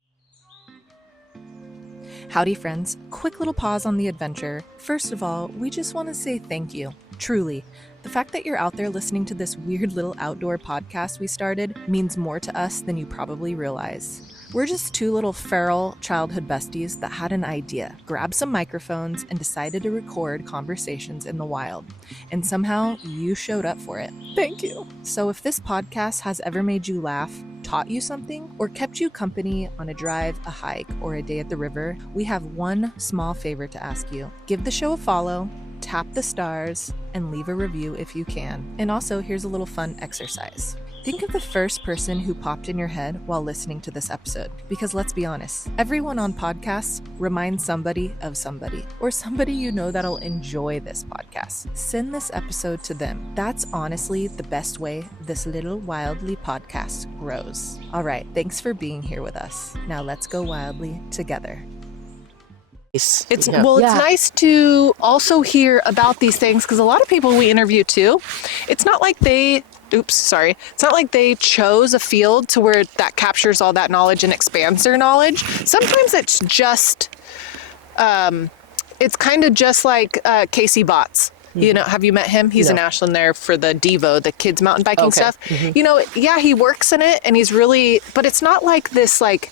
Howdy, friends. Quick little pause on the adventure. First of all, we just want to say thank you. Truly. The fact that you're out there listening to this weird little outdoor podcast we started means more to us than you probably realize. We're just two little feral childhood besties that had an idea, grabbed some microphones, and decided to record conversations in the wild. And somehow you showed up for it. Thank you. So if this podcast has ever made you laugh, taught you something, or kept you company on a drive, a hike, or a day at the river, we have one small favor to ask you. Give the show a follow, tap the stars, and leave a review if you can. And also, here's a little fun exercise. Think of the first person who popped in your head while listening to this episode. Because let's be honest, everyone on podcasts reminds somebody of somebody, or somebody you know that'll enjoy this podcast. Send this episode to them. That's honestly the best way this little wildly podcast grows. All right, thanks for being here with us. Now let's go wildly together. It's nice to also hear about these things because a lot of people we interview too, it's not like they chose a field to where that captures all that knowledge and expands their knowledge. Sometimes it's just, it's kind of just like Casey Botts. You know, have you met him? He's in Ashland there for the Devo, the kids mountain biking stuff. You know, yeah, he works in it and he's really, but it's not like this like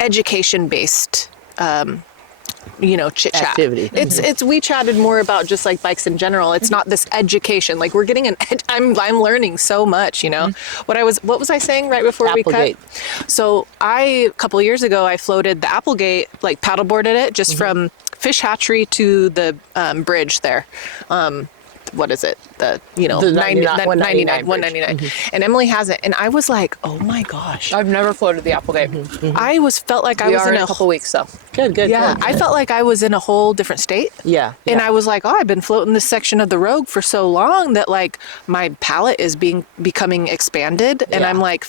education-based chit chat activity. It's we chatted more about just like bikes in general. It's not this education. Like we're getting I'm learning so much, you know. What was I saying right before Applegate. we cut? So a couple of years ago I floated the Applegate, like paddleboarded it just from Fish Hatchery to the bridge there. what is it? The The 199. bridge. And Emily hasn't. And I was like, oh my gosh. I've never floated the Applegate. I felt like I We was are in in a couple weeks, though. Good. Yeah, I felt like I was in a whole different state. Yeah. And I was like, oh, I've been floating this section of the Rogue for so long that like my palate is becoming expanded. And Yeah. I'm like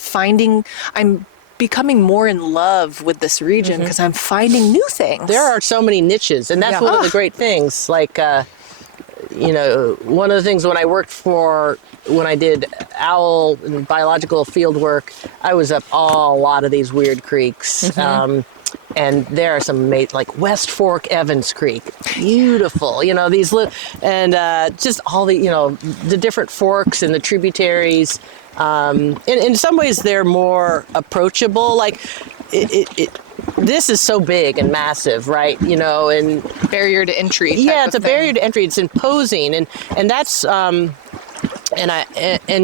I'm becoming more in love with this region because I'm finding new things. There are so many niches, and that's Yeah. one of the great things. Like, one of the things when I did owl and biological field work, I was up a lot of these weird creeks. And there are some like West Fork Evans Creek, beautiful. These and just all the different forks and the tributaries. In some ways, they're more approachable. Like this is so big and massive, right? And barrier to entry. yeah, it's a barrier to entry. It's imposing, and that's and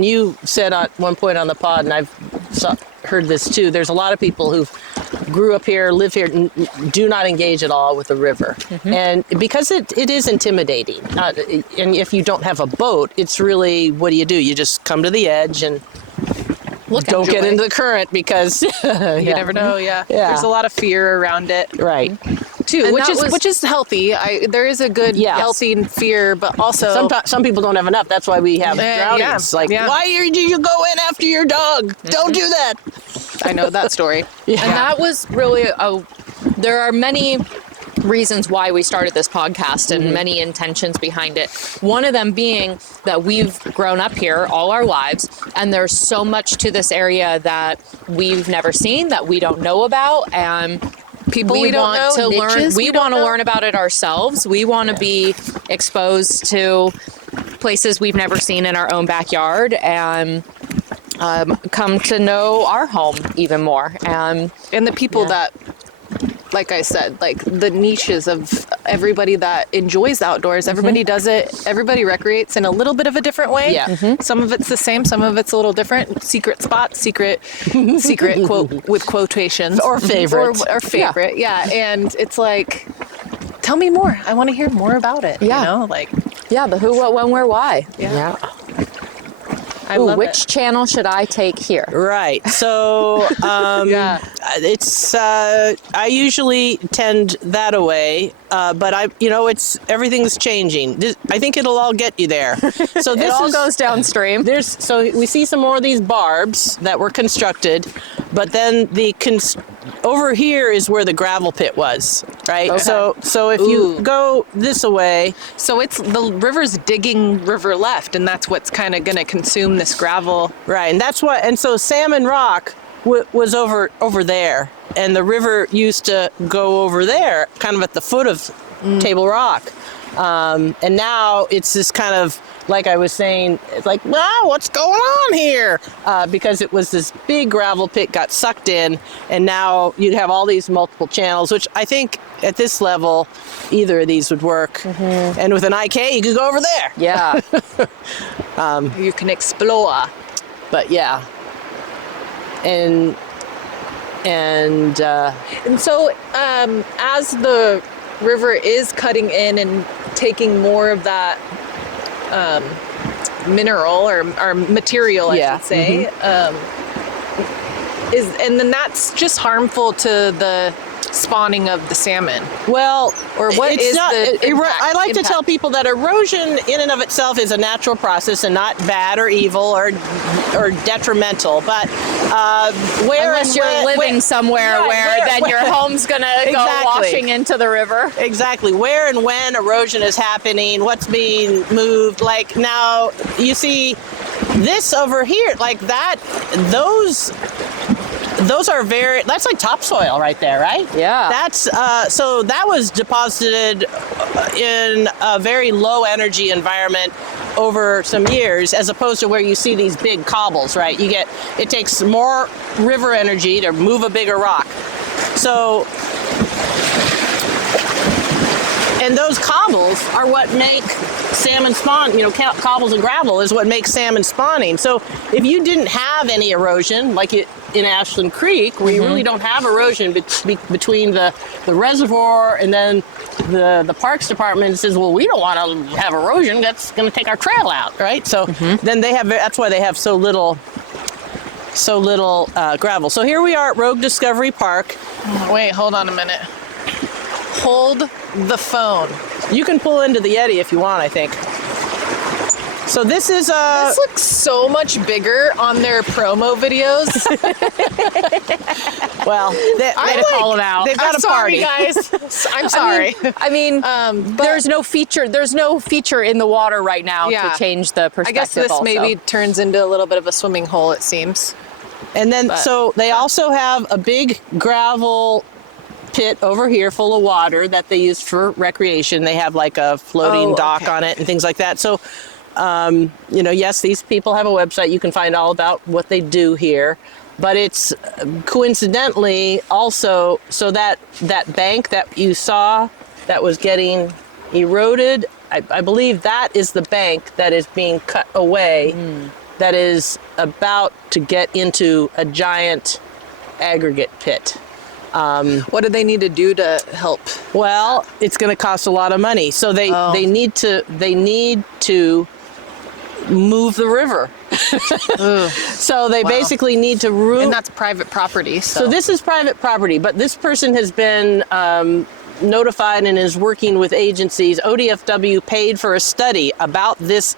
you said at one point on the pod, and I've heard this too. There's a lot of people who grew up here, live here, do not engage at all with the river, and because it is intimidating. And if you don't have a boat, it's really, what do? You just come to the edge and don't get into the current because You never know. Yeah. There's a lot of fear around it. Right. Too, And which is healthy. There is a good healthy fear, but also some people don't have enough. That's why we have drownings. Why did you go in after your dog? Don't do that. I know that story. And that was really there are many reasons why we started this podcast and many intentions behind it. One of them being that we've grown up here all our lives, and there's so much to this area that we've never seen, that we don't know about, and people we don't know, to learn. niches We want to learn about it ourselves. We want to be exposed to places we've never seen in our own backyard, and come to know our home even more. And the people that, like I said, like the niches of everybody that enjoys the outdoors. Everybody does it. Everybody recreates in a little bit of a different way. Yeah. Some of it's the same. Some of it's a little different. Secret spots, secret quote with quotations Or favorite. or favorite. Yeah. And it's like, tell me more. I want to hear more about it. Yeah. The who, what, when, where, why. Yeah. I love which channel should I take here? Right. So it's I usually tend that away, but everything's changing. I think it'll all get you there. So It all goes downstream. So we see some more of these barbs that were constructed, but then over here is where the gravel pit was, right? Okay. So if you go this way, so it's the river's digging river left, and that's what's kind of going to consume this gravel, right? And so Salmon Rock was over there, and the river used to go over there, kind of at the foot of Table Rock, and now it's this kind of, like I was saying, it's like, wow, what's going on here? Because it was this big gravel pit got sucked in, and now you'd have all these multiple channels, which I think at this level, either of these would work. And with an IK, you could go over there. Yeah. You can explore. But yeah. And so as the river is cutting in and taking more of that mineral or material, I should say, and then that's just harmful to the spawning of the salmon. Well, or what is the impact? I like to tell people that erosion in and of itself is a natural process and not bad or evil or detrimental. But unless you're living somewhere where your home's gonna go washing into the river. Exactly. Where and when erosion is happening, what's being moved. Like now, you see this over here, like that. Those are that's like topsoil right there, right? Yeah. That's so that was deposited in a very low energy environment over some years, as opposed to where you see these big cobbles, right? It takes more river energy to move a bigger rock. So And those cobbles are what make salmon spawn, cobbles and gravel is what makes salmon spawning. So if you didn't have any erosion, like in Ashland Creek, where you really don't have erosion between the reservoir and then the Parks Department says, well, we don't want to have erosion, that's going to take our trail out, right? So then that's why they have so little gravel. So here we are at Rogue Discovery Park. Wait, hold on a minute. Hold the phone. You can pull into the Yeti if you want, I think. So this is This looks so much bigger on their promo videos. well, they call it out. They've got a party, guys. I'm sorry. I mean, there's no feature. There's no feature in the water right now to change the perspective. I guess this also. maybe turns into a little bit of a swimming hole, it seems. And then, so they also have a big gravel pit over here full of water that they use for recreation. They have like a floating dock on it and things like that. So, yes, these people have a website. You can find all about what they do here. But it's coincidentally also, so that bank that you saw that was getting eroded, I believe that is the bank that is being cut away. That is about to get into a giant aggregate pit. What do they need to do to help? Well, it's going to cost a lot of money. So they need to move the river. So they basically need to and that's private property. So this is private property, but this person has been notified and is working with agencies. ODFW paid for a study about this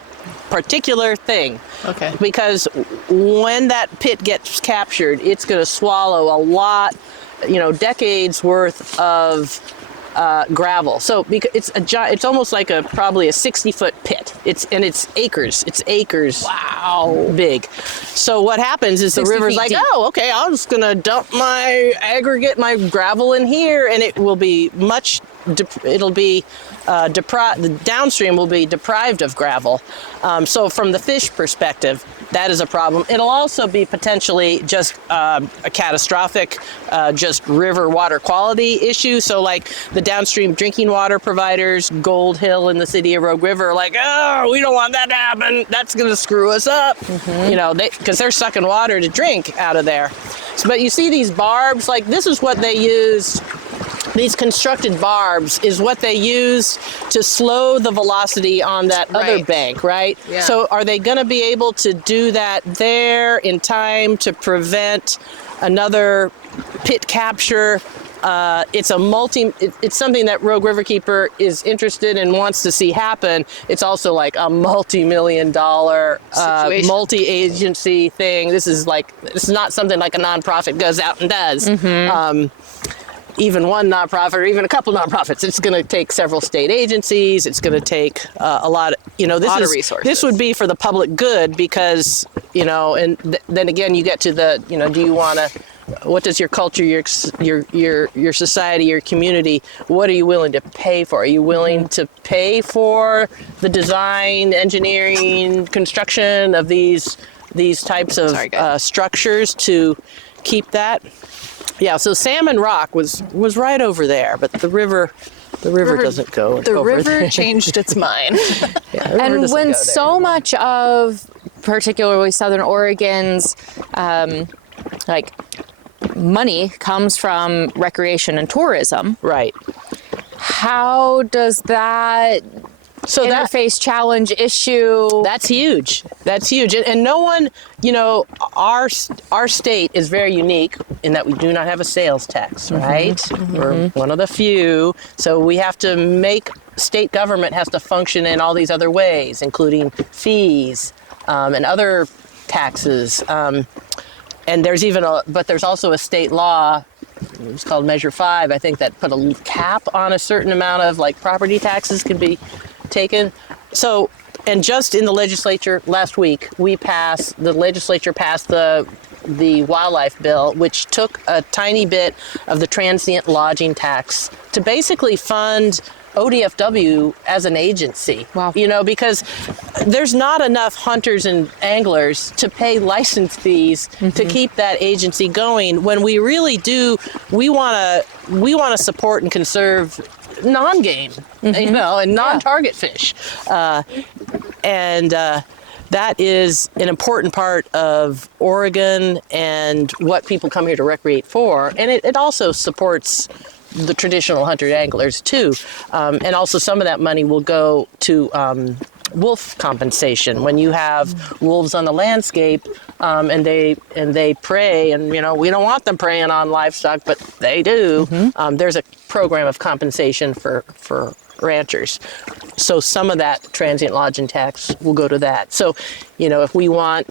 particular thing. Okay. Because when that pit gets captured, it's going to swallow a lot, decades worth of gravel. So because it's almost like probably a 60-foot pit. It's acres. It's acres. Wow. Big. So what happens is the river's like, oh, okay, I'm just gonna dump my aggregate, my gravel in here, and it will be the downstream will be deprived of gravel. So from the fish perspective, that is a problem. It'll also be potentially just a catastrophic just river water quality issue. So like the downstream drinking water providers, Gold Hill and the city of Rogue River are like, oh, we don't want that to happen. That's going to screw us up, because they're sucking water to drink out of there. So, but you see these barbs, like this is what they use. These constructed barbs is what they use to slow the velocity on that other bank, right? Yeah. So are they going to be able to do that there in time to prevent another pit capture? It's something that Rogue Riverkeeper is interested in, wants to see happen. It's also like a multi-million-dollar, multi-agency thing. This is not something like a nonprofit goes out and does. Even one nonprofit or even a couple nonprofits. It's going to take several state agencies. It's going to take a lot of, of resources. This would be for the public good because, and then again, you get to the, do you want to, what does your culture, your society, your community, what are you willing to pay for? Are you willing to pay for the design, engineering, construction of these types of structures to keep that? Yeah, so Salmon Rock was right over there, but the river doesn't go over there. The river changed its mind. And when so much of particularly Southern Oregon's money comes from recreation and tourism, right? How does that interface challenge issue? That's huge. And no one, our state is very unique in that we do not have a sales tax, right? We're one of the few. So we have to state government has to function in all these other ways, including fees and other taxes. And there's also a state law, it's called Measure 5, I think, that put a cap on a certain amount of property taxes can be taken. So, and just in the legislature last week, the legislature passed the wildlife bill, which took a tiny bit of the transient lodging tax to basically fund ODFW as an agency. Wow. Because there's not enough hunters and anglers to pay license fees to keep that agency going when we really do. We want to support and conserve non-game, and non-target fish. That is an important part of Oregon and what people come here to recreate for. And it also supports the traditional hunter anglers too. And also some of that money will go to wolf compensation. When you have wolves on the landscape and they prey, and we don't want them preying on livestock, but they do. There's a program of compensation for ranchers. So some of that transient lodging tax will go to that. So, if we want,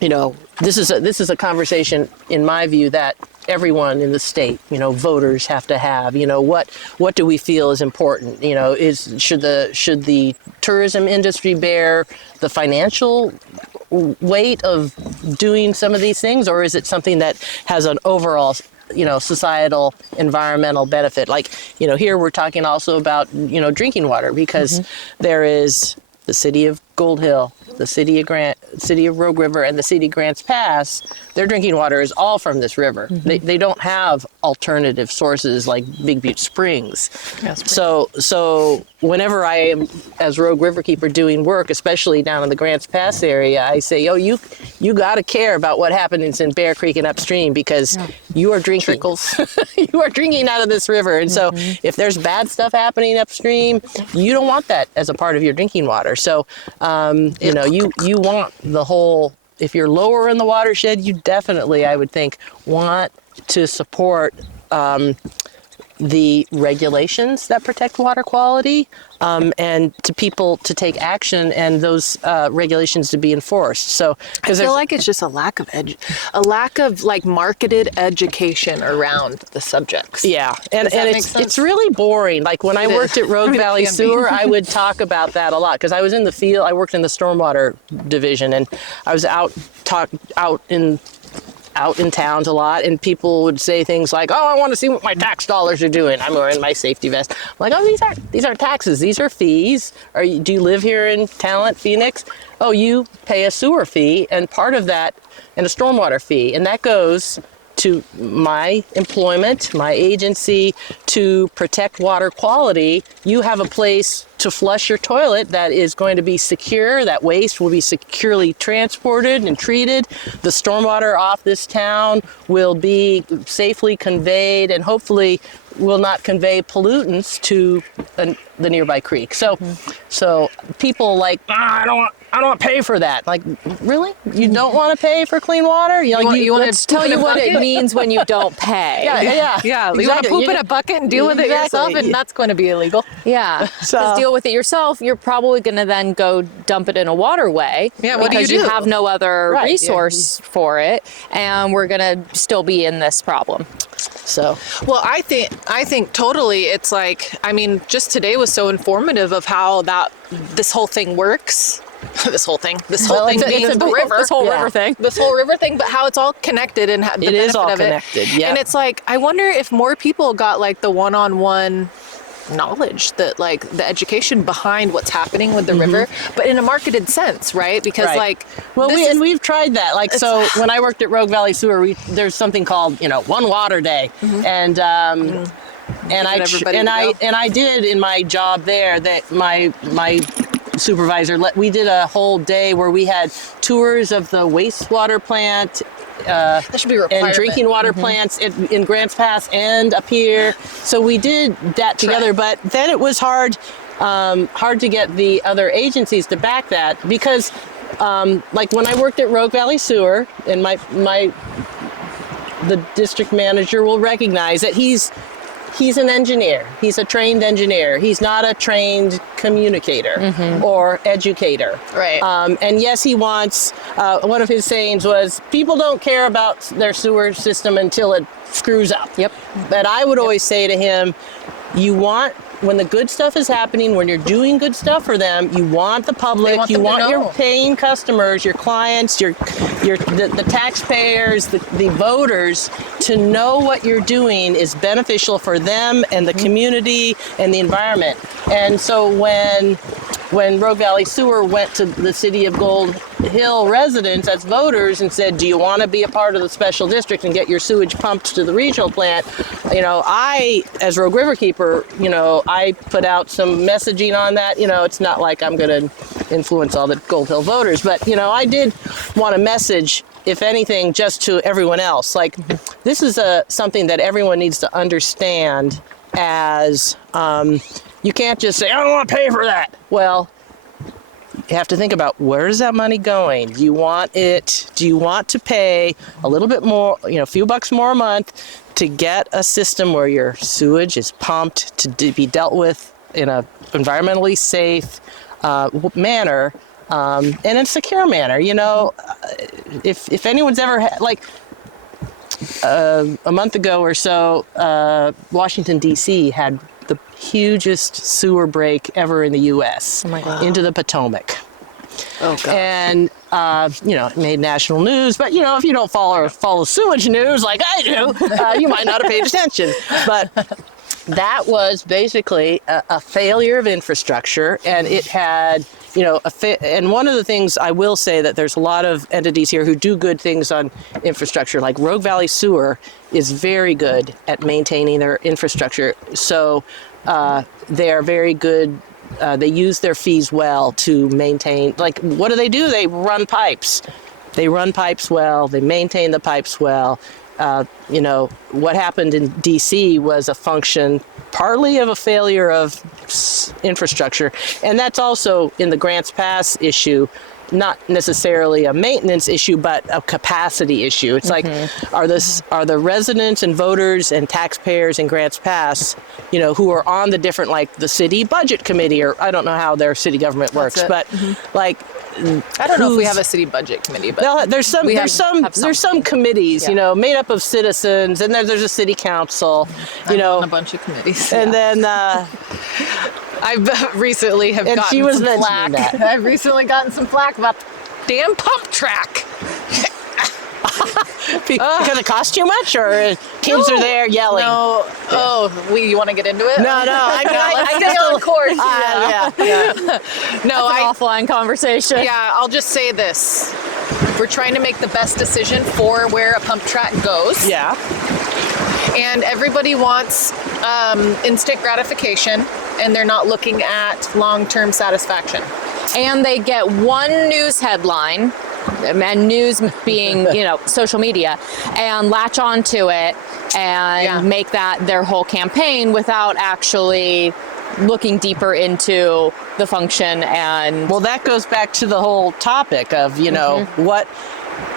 this is a conversation, in my view, that everyone in the state, voters have to have. What do we feel is important? Should the tourism industry bear the financial weight of doing some of these things, or is it something that has an overall societal environmental benefit? Like, here we're talking also about, drinking water, because there is the city of Gold Hill, the city of Rogue River, and the city of Grants Pass. Their drinking water is all from this river. They don't have alternative sources like Big Butte Springs. So whenever I am, as Rogue Riverkeeper, doing work, especially down in the Grants Pass area, I say, you got to care about what happens in Bear Creek and upstream, because you are drinking. You are drinking out of this river. And so if there's bad stuff happening upstream, you don't want that as a part of your drinking water. So, you want the whole, if you're lower in the watershed, you definitely, I would think, want to support the regulations that protect water quality, and to people to take action, and those regulations to be enforced. So, I feel like it's just a lack of like marketed education around the subjects. Yeah, and it's really boring. Like when I worked at Rogue Valley Sewer, I would talk about that a lot, because I was in the field. I worked in the stormwater division, and I was out in towns a lot, and people would say things like, "Oh, I want to see what my tax dollars are doing. I'm wearing my safety vest." I'm like, "Oh, these aren't taxes. These are fees. Do you live here in Talent, Phoenix? Oh, you pay a sewer fee, and part of that, and a stormwater fee, and that goes to my employment, my agency, to protect water quality. You have a place to flush your toilet that is going to be secure. That waste will be securely transported and treated. The stormwater off this town will be safely conveyed, and hopefully will not convey pollutants to the nearby creek." So people like, I don't want to pay for that. Like, really? You don't want to pay for clean water? Let's tell you what it means when you don't pay. Yeah. Exactly. You want to poop in a bucket and deal with it yourself, and that's going to be illegal. Yeah. So deal with it yourself. You're probably going to then go dump it in a waterway. Yeah. What do? Because you have no other resource for it, and we're going to still be in this problem. So, well, I think totally. It's like, I mean, just today was so informative of how this whole thing works. This whole thing being the river. This whole river thing. This whole river thing, but how it's all connected and the it is all of connected. It. Yeah. And it's like, I wonder if more people got like the one-on-one knowledge, that like the education behind what's happening with the river, but in a marketed sense, right? Because we've tried that. Like, so when I worked at Rogue Valley Sewer, there's something called, One Water Day. And I did in my job there, that my supervisor, we did a whole day where we had tours of the wastewater plant, that should be a requirement. And drinking water plants in Grants Pass and up here. So we did that together, but then it was hard to get the other agencies to back that, because like when I worked at Rogue Valley Sewer, and the district manager will recognize that he's an engineer. He's a trained engineer. He's not a trained communicator or educator. Right. And yes, he wants, one of his sayings was, people don't care about their sewer system until it screws up. Yep. But I would always say to him, when the good stuff is happening, when you're doing good stuff for them, you want the public, you want your paying customers, your clients, the taxpayers, the voters to know what you're doing is beneficial for them and the community and the environment. And so when Rogue Valley Sewer went to the city of Gold Hill residents as voters and said, do you want to be a part of the special district and get your sewage pumped to the regional plant? I, as Rogue Riverkeeper, I put out some messaging on that. It's not like I'm going to influence all the Gold Hill voters, but, I did want to message, if anything, just to everyone else. Like, this is something that everyone needs to understand as you can't just say, I don't want to pay for that. Well, you have to think about, where is that money going? Do you want to pay a little bit more, a few bucks more a month to get a system where your sewage is pumped to be dealt with in a environmentally safe manner, and in a secure manner? If anyone's ever had, like, a month ago or so, Washington, D.C. had the hugest sewer break ever in the U.S. Oh my God. Into the Potomac. Oh, God. And, it made national news. But, if you don't follow sewage news like I do, you might not have paid attention. But that was basically a failure of infrastructure, and it had... and one of the things I will say, that there's a lot of entities here who do good things on infrastructure, like Rogue Valley Sewer is very good at maintaining their infrastructure. So they are very good. They use their fees well to maintain. Like, what do? They run pipes. They run pipes well. They maintain the pipes well. What happened in D.C. was a function partly of a failure of infrastructure. And that's also in the Grants Pass issue, not necessarily a maintenance issue, but a capacity issue. It's like, are the residents and voters and taxpayers in Grants Pass, who are on the different, like the city budget committee, or I don't know how their city government works, but like, I don't know if we have a city budget committee, but there's some committees, made up of citizens, and there's a city council, I'm on a bunch of committees. and then I've recently have gotten she was some mentioning flack. that. I've recently gotten some flack about the damn pump track. Because it cost too much, or kids are there yelling? No. Yeah. Oh, you want to get into it? No. I stay on course. Yeah. No, That's an offline conversation. Yeah, I'll just say this. We're trying to make the best decision for where a pump track goes. Yeah. And everybody wants instant gratification, and they're not looking at long-term satisfaction. And they get one news headline, and news being, social media, and latch onto it and make that their whole campaign without actually looking deeper into the function. And well, that goes back to the whole topic of, what,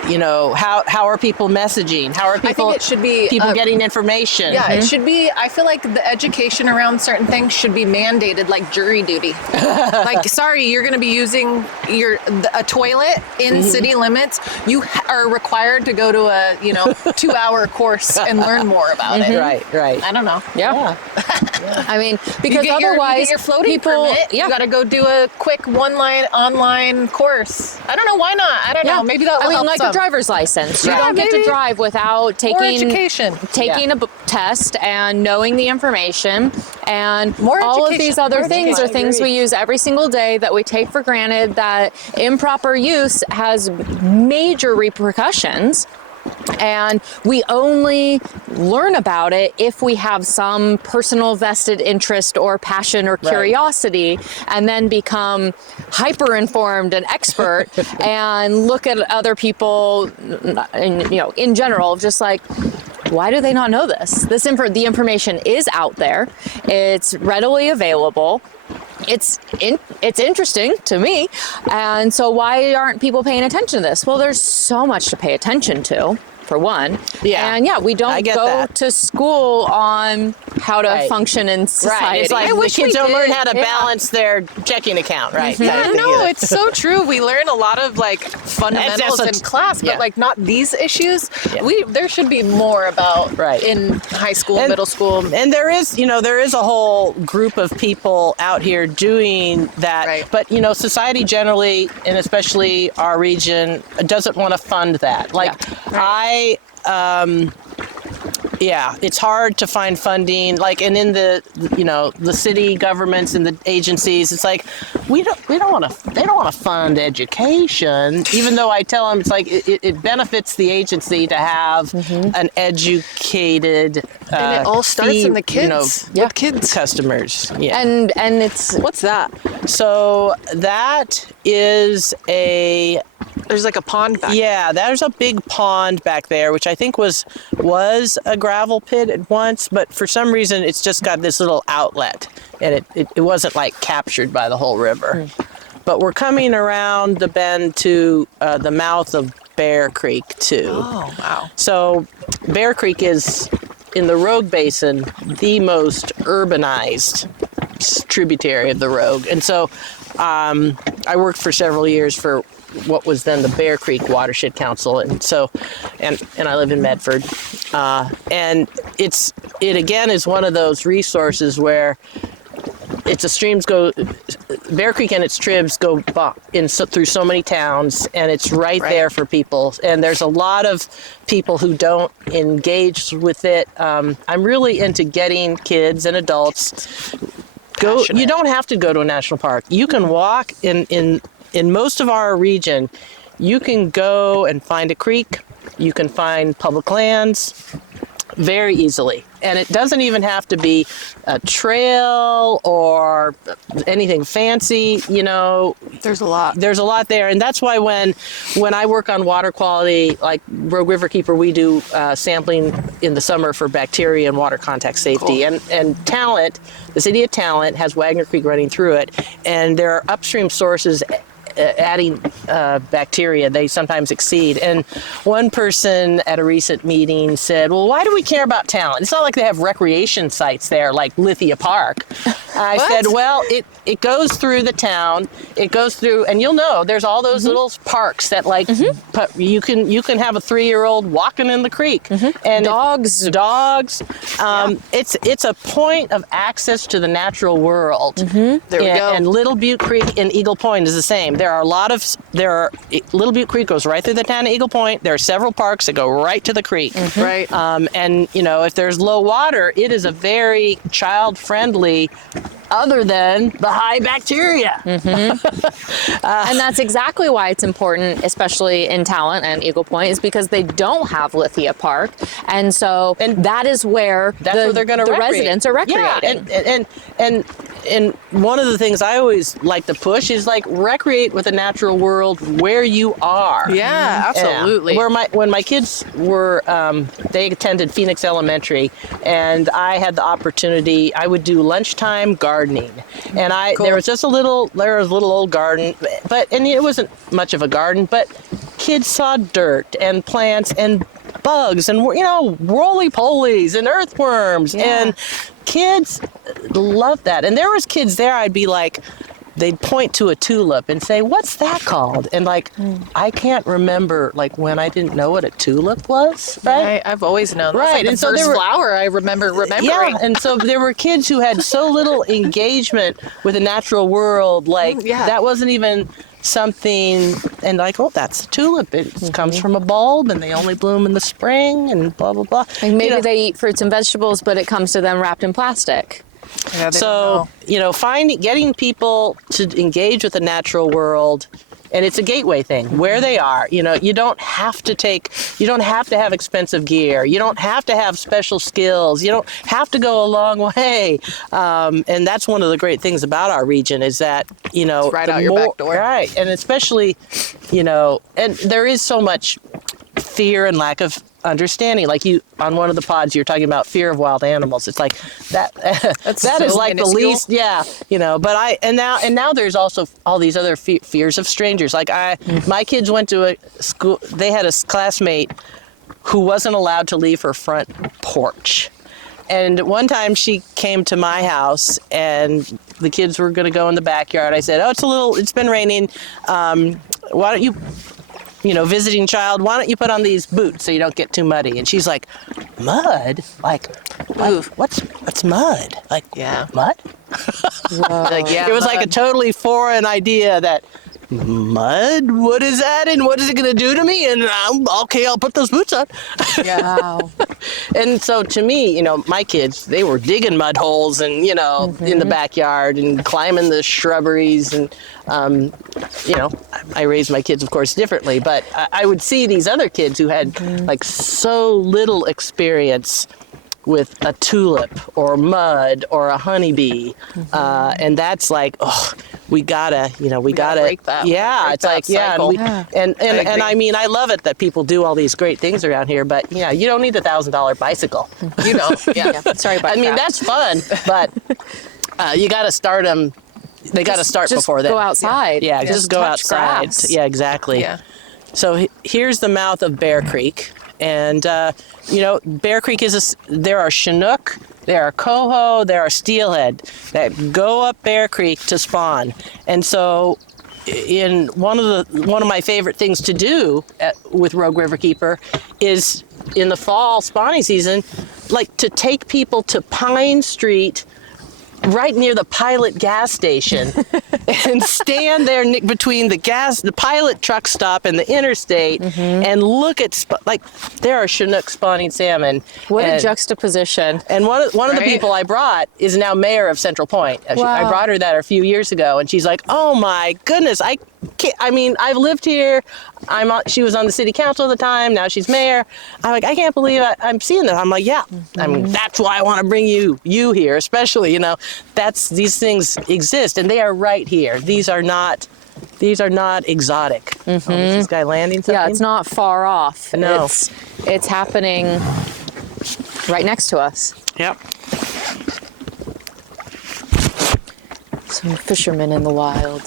how are people messaging? How are people? I think it should be people getting information. Yeah, it should be. I feel like the education around certain things should be mandated, like jury duty. Like, sorry, you're going to be using a toilet in city limits. You are required to go to a 2-hour course and learn more about it. Right. I don't know. Yeah. I mean, because you get otherwise, your floating people, permit. You got to go do a quick online course. I don't know, why not? I don't know. Maybe that will help like some. a driver's license. Yeah, You don't get maybe. to drive without taking education. a test and knowing the information. And More all of education. these other More things are education. things we use every single day that we take for granted, that improper use has major repercussions. And we only learn about it if we have some personal vested interest or passion or curiosity, and then become hyper informed and expert and look at other people, in general, just like, why do they not know this? The information is out there. It's readily available. It's interesting to me. And so why aren't people paying attention to this? Well, there's so much to pay attention to, for one. Yeah. And we don't go to school on how to function in society. Right. It's like the kids don't learn how to balance their checking account, right? No, it's so true. We learn a lot of fundamentals in class, but not these issues. Yeah. There should be more about in high school, middle school. And there is a whole group of people out here doing that. Right. But society generally, and especially our region, doesn't want to fund that. Yeah, it's hard to find funding. Like, and in the city governments and the agencies, it's like they don't want to fund education. Even though I tell them it's like it benefits the agency to have an educated. And it all starts in the kids. With kids customers. Yeah. And it's What's that? So that is There's like a pond back. Yeah, there's a big pond back there, which I think was a gravel pit at once, but for some reason it's just got this little outlet, and it wasn't like captured by the whole river. But we're coming around the bend to the mouth of Bear Creek too. Oh, wow. So Bear Creek is in the Rogue Basin, the most urbanized tributary of the Rogue, and so I worked for several years for what was then the Bear Creek Watershed Council, and so and I live in Medford, and it again is one of those resources where Bear Creek and its tribs go through so many towns, and it's right there for people, and there's a lot of people who don't engage with it. I'm really into getting kids and adults Passionate. You don't have to go to a national park. You can walk in most of our region. You can go and find a creek. You can find public lands very easily. And it doesn't even have to be a trail or anything fancy, There's a lot. There's a lot there. And that's why when I work on water quality, like Rogue Riverkeeper, we do sampling in the summer for bacteria and water contact safety. Cool. And Talent, the city of Talent has Wagner Creek running through it. And there are upstream sources adding bacteria. They sometimes exceed. And one person at a recent meeting said, well, why do we care about Talent? It's not like they have recreation sites there like Lithia Park. I said, well, it goes through the town. It goes through, and you'll know, there's all those little parks that you can have a 3-year-old walking in the creek. And dogs. It's a point of access to the natural world. There we go. And Little Butte Creek in Eagle Point is the same. Little Butte Creek goes right through the town of Eagle Point. There are several parks that go right to the creek. Right. And if there's low water, it is a very child-friendly, other than the high bacteria. And that's exactly why it's important, especially in Talent and Eagle Point, is because they don't have Lithia Park. And so that is where where they're going to the residents are recreating. Yeah, and one of the things I always like to push is like recreate with the natural world where you are. Yeah, absolutely. Yeah. When my kids were, they attended Phoenix Elementary, and I had the opportunity. I would do lunchtime gardening, and there was a little old garden, and it wasn't much of a garden, but kids saw dirt and plants and bugs and roly-polies and earthworms, and kids love that. And there was kids there, I'd be like, they'd point to a tulip and say, what's that called? And I can't remember when I didn't know what a tulip was, right? I've always known. Right. And so first flower I remember remembering. Yeah, and so there were kids who had so little engagement with the natural world, that wasn't even something, and that's a tulip. It comes from a bulb, and they only bloom in the spring, and blah, blah, blah. Like maybe they eat fruits and vegetables, but it comes to them wrapped in plastic. Yeah, so, getting people to engage with the natural world, and it's a gateway thing, where they are. You don't have to have expensive gear. You don't have to have special skills. You don't have to go a long way. And that's one of the great things about our region is that, it's right out your back door. Right. And especially, and there is so much fear and lack of understanding. Like on one of the pods, you're talking about fear of wild animals. It's like that. That is like minuscule. The least. Yeah, But now there's also all these other fears of strangers. Like my kids went to a school. They had a classmate who wasn't allowed to leave her front porch. And one time she came to my house, and the kids were going to go in the backyard. I said, it's been raining. Why don't you, visiting child, why don't you put on these boots so you don't get too muddy? And she's like, mud? What's mud? Mud? It was like a totally foreign idea that mud? What is that? And what is it going to do to me? And okay, I'll put those boots on. Yeah. Wow. And so to me, my kids, they were digging mud holes and, in the backyard and climbing the shrubberies. And, I raised my kids, of course, differently. But I would see these other kids who had like so little experience with a tulip or mud or a honeybee. And that's like, we gotta break that. Yeah, Break it's that like, yeah. cycle. And I mean, I love it that people do all these great things around here, but yeah, you don't need a $1,000 bicycle. You know, yeah. Sorry about that. I mean, that's fun, but you got to start them. They got to start just before that. go outside. Yeah, just go touch outside. grass. Yeah, exactly. Yeah. So here's the mouth of Bear Creek. And, Bear Creek there are Chinook, there are coho, there are steelhead that go up Bear Creek to spawn. And so in one of my favorite things to do with Rogue Riverkeeper is in the fall spawning season, like to take people to Pine Street right near the Pilot gas station and stand there between the Pilot truck stop and the interstate and look at, there are Chinook spawning salmon. What a juxtaposition. And one of the Right. people I brought is now mayor of Central Point. I Wow. brought her that a few years ago, and she's like, oh my goodness, I've lived here. She was on the city council at the time. Now she's mayor. I'm like, I can't believe I'm seeing that. I'm like, yeah. I mean, that's why I want to bring you here, especially. These things exist, and they are right here. These are not exotic. Oh, is this guy landing something? Yeah, it's not far off. No. It's happening right next to us. Yep. Some fishermen in the wild.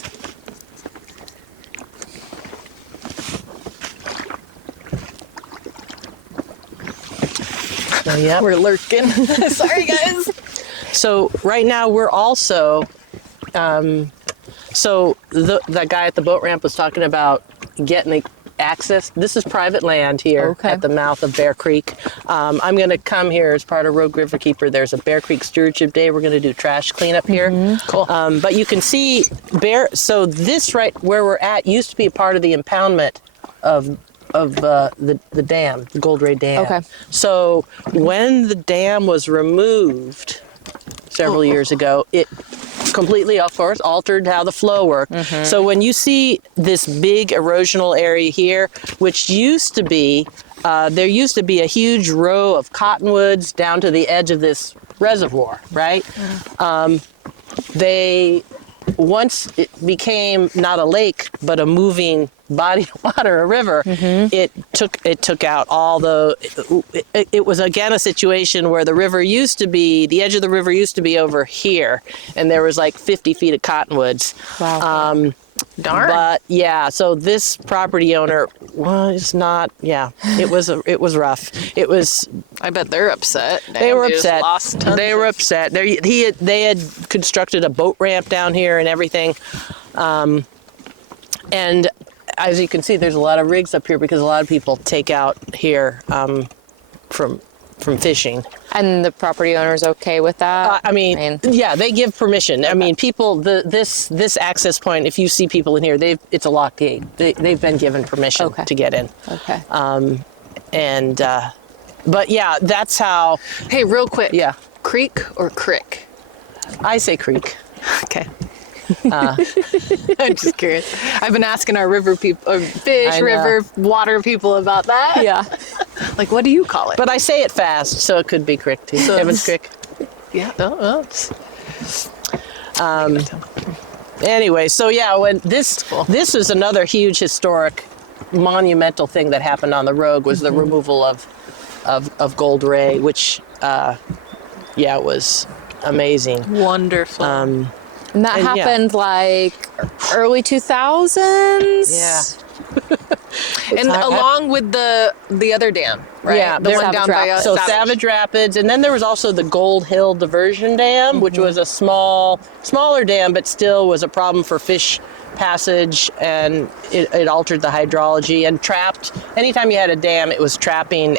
Yep. We're lurking. Sorry, guys. So right now we're also, so the guy at the boat ramp was talking about getting access. This is private land here at the mouth of Bear Creek. I'm going to come here as part of Rogue Riverkeeper. There's a Bear Creek Stewardship Day. We're going to do trash cleanup here. Cool. But you can see so this right where we're at used to be a part of the impoundment of the dam, the Gold Ray Dam. Okay. So when the dam was removed several years ago, it completely, of course, altered how the flow worked. So when you see this big erosional area here, which used to be, there used to be a huge row of cottonwoods down to the edge of this reservoir, right? Once it became not a lake, but a moving body of water, a river, it took out all it was again a situation where the edge of the river used to be over here, and there was like 50 feet of cottonwoods. Wow. Darn. But yeah, so this property owner was not, it was rough. It was, I bet they're upset. they were just upset. lost tons They were upset. They had constructed a boat ramp down here and everything. And as you can see, there's a lot of rigs up here because a lot of people take out here from fishing. And the property owner's okay with that? Yeah, they give permission. Okay. I mean, people, this access point, if you see people in here, it's a locked gate. They've been given permission to get in. Okay. But yeah, that's how. Hey, real quick. Yeah. Creek or crick? I say creek. Okay. I'm just curious. I've been asking our river people, river water people about that. Yeah. Like, what do you call it? But I say it fast, so it could be creek too. So Evans Creek. Yeah. Anyway, so yeah, when this is another huge historic, monumental thing that happened on the Rogue was the removal of Gold Ray, which was amazing. Wonderful. And that happened like early 2000s? Yeah. And along with the other dam, right? Yeah, the one down by us. So Savage Rapids, and then there was also the Gold Hill Diversion Dam, which was a smaller dam, but still was a problem for fish passage, and it altered the hydrology and trapped. Anytime you had a dam, it was trapping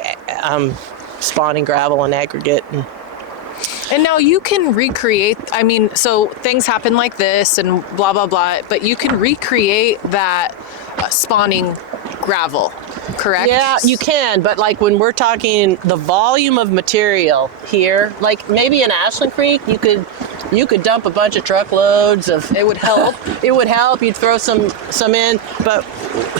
spawning gravel and aggregate. And now you can recreate, I mean, so things happen like this and blah, blah, blah, but you can recreate that spawning gravel, correct? Yeah, you can, but like when we're talking the volume of material here, like maybe in Ashland Creek, you could dump a bunch of truckloads of. It would help. It would help. You'd throw some in, but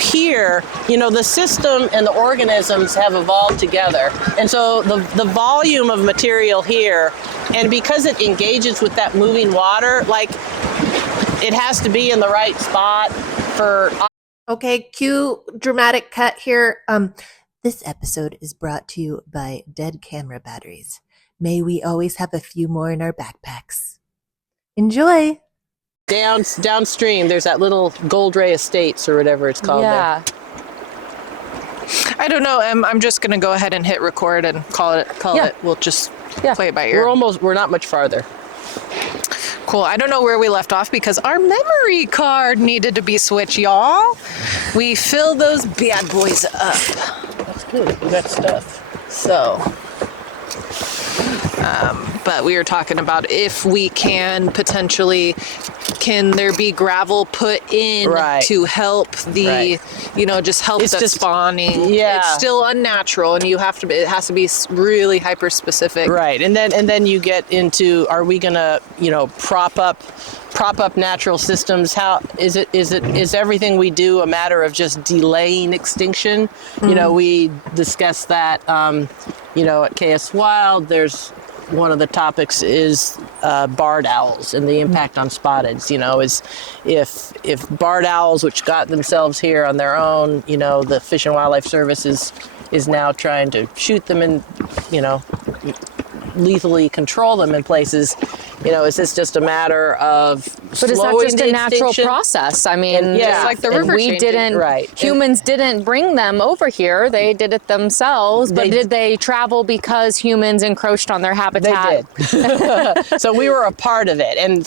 here, the system and the organisms have evolved together, and so the volume of material here, and because it engages with that moving water, like it has to be in the right spot for. Okay, cue dramatic cut here. This episode is brought to you by Dead Camera Batteries. May we always have a few more in our backpacks. Enjoy! Downstream, there's that little Gold Ray Estates or whatever it's called there. I don't know. I'm just going to go ahead and hit record and call it. We'll just play it by ear. We're not much farther. Cool. I don't know where we left off because our memory card needed to be switched, y'all. We filled those bad boys up. That's good. We got stuff. So, but we were talking about if we can potentially, can there be gravel put in to help the, just help the spawning? Yeah. It's still unnatural, and it has to be really hyper specific. Right. And then you get into, are we gonna, prop up natural systems? How is everything we do a matter of just delaying extinction? Mm-hmm. We discussed that at KS Wild. There's one of the topics is barred owls and the impact on spotteds. Is if barred owls, which got themselves here on their own, the Fish and Wildlife Service is now trying to shoot them and lethally control them in places. Is this just a matter of But is that slowing just the a natural extinction? process? I mean, It's like the river we changing. didn't, humans didn't bring them over here. They did it themselves. But did they travel because humans encroached on their habitat? They did. So we were a part of it. And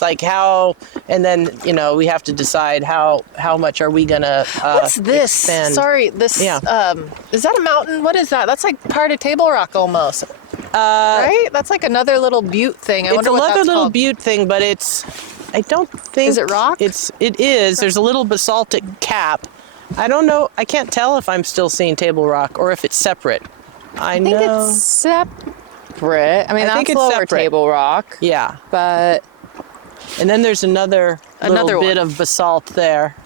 then, we have to decide how much are we going to What's this? expand. Sorry, this, is that a mountain? What is that? That's like part of Table Rock almost. Right? That's like another little butte thing. It's another little butte thing, but I don't think. Is it rock? It is. There's a little basaltic cap. I don't know. I can't tell if I'm still seeing Table Rock or if it's separate. I think it's separate. I mean, I think that's it's lower separate. Table Rock. Yeah. But And then there's another little bit of basalt there.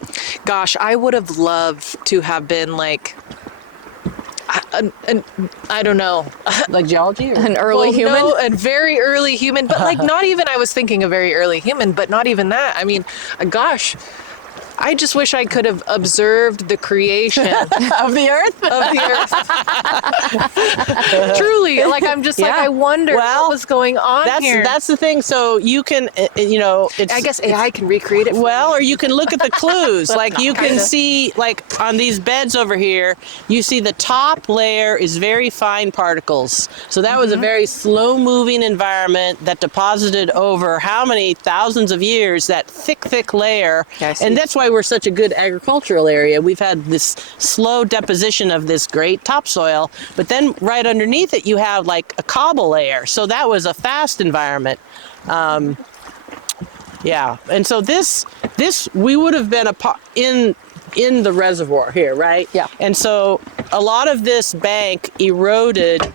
Gosh, I would have loved to have been like, I don't know. Like geology? Or? an early human? No, a very early human, but like not even, I was thinking a very early human, but not even that. I mean, gosh, I just wish I could have observed the creation Of the earth? Truly, like I'm just like, I wonder what was going on here. That's the thing. So you can, I guess AI can recreate it. Well, or you can look at the clues. Like you can see, like on these beds over here, you see the top layer is very fine particles. So that was a very slow moving environment that deposited over how many thousands of years, that thick layer. And that's why we're such a good agricultural area. We've had this slow deposition of this great topsoil, but then right underneath it, you have like a cobble layer. So that was a fast environment. And so this we would have been in the reservoir here, right? Yeah. And so a lot of this bank eroded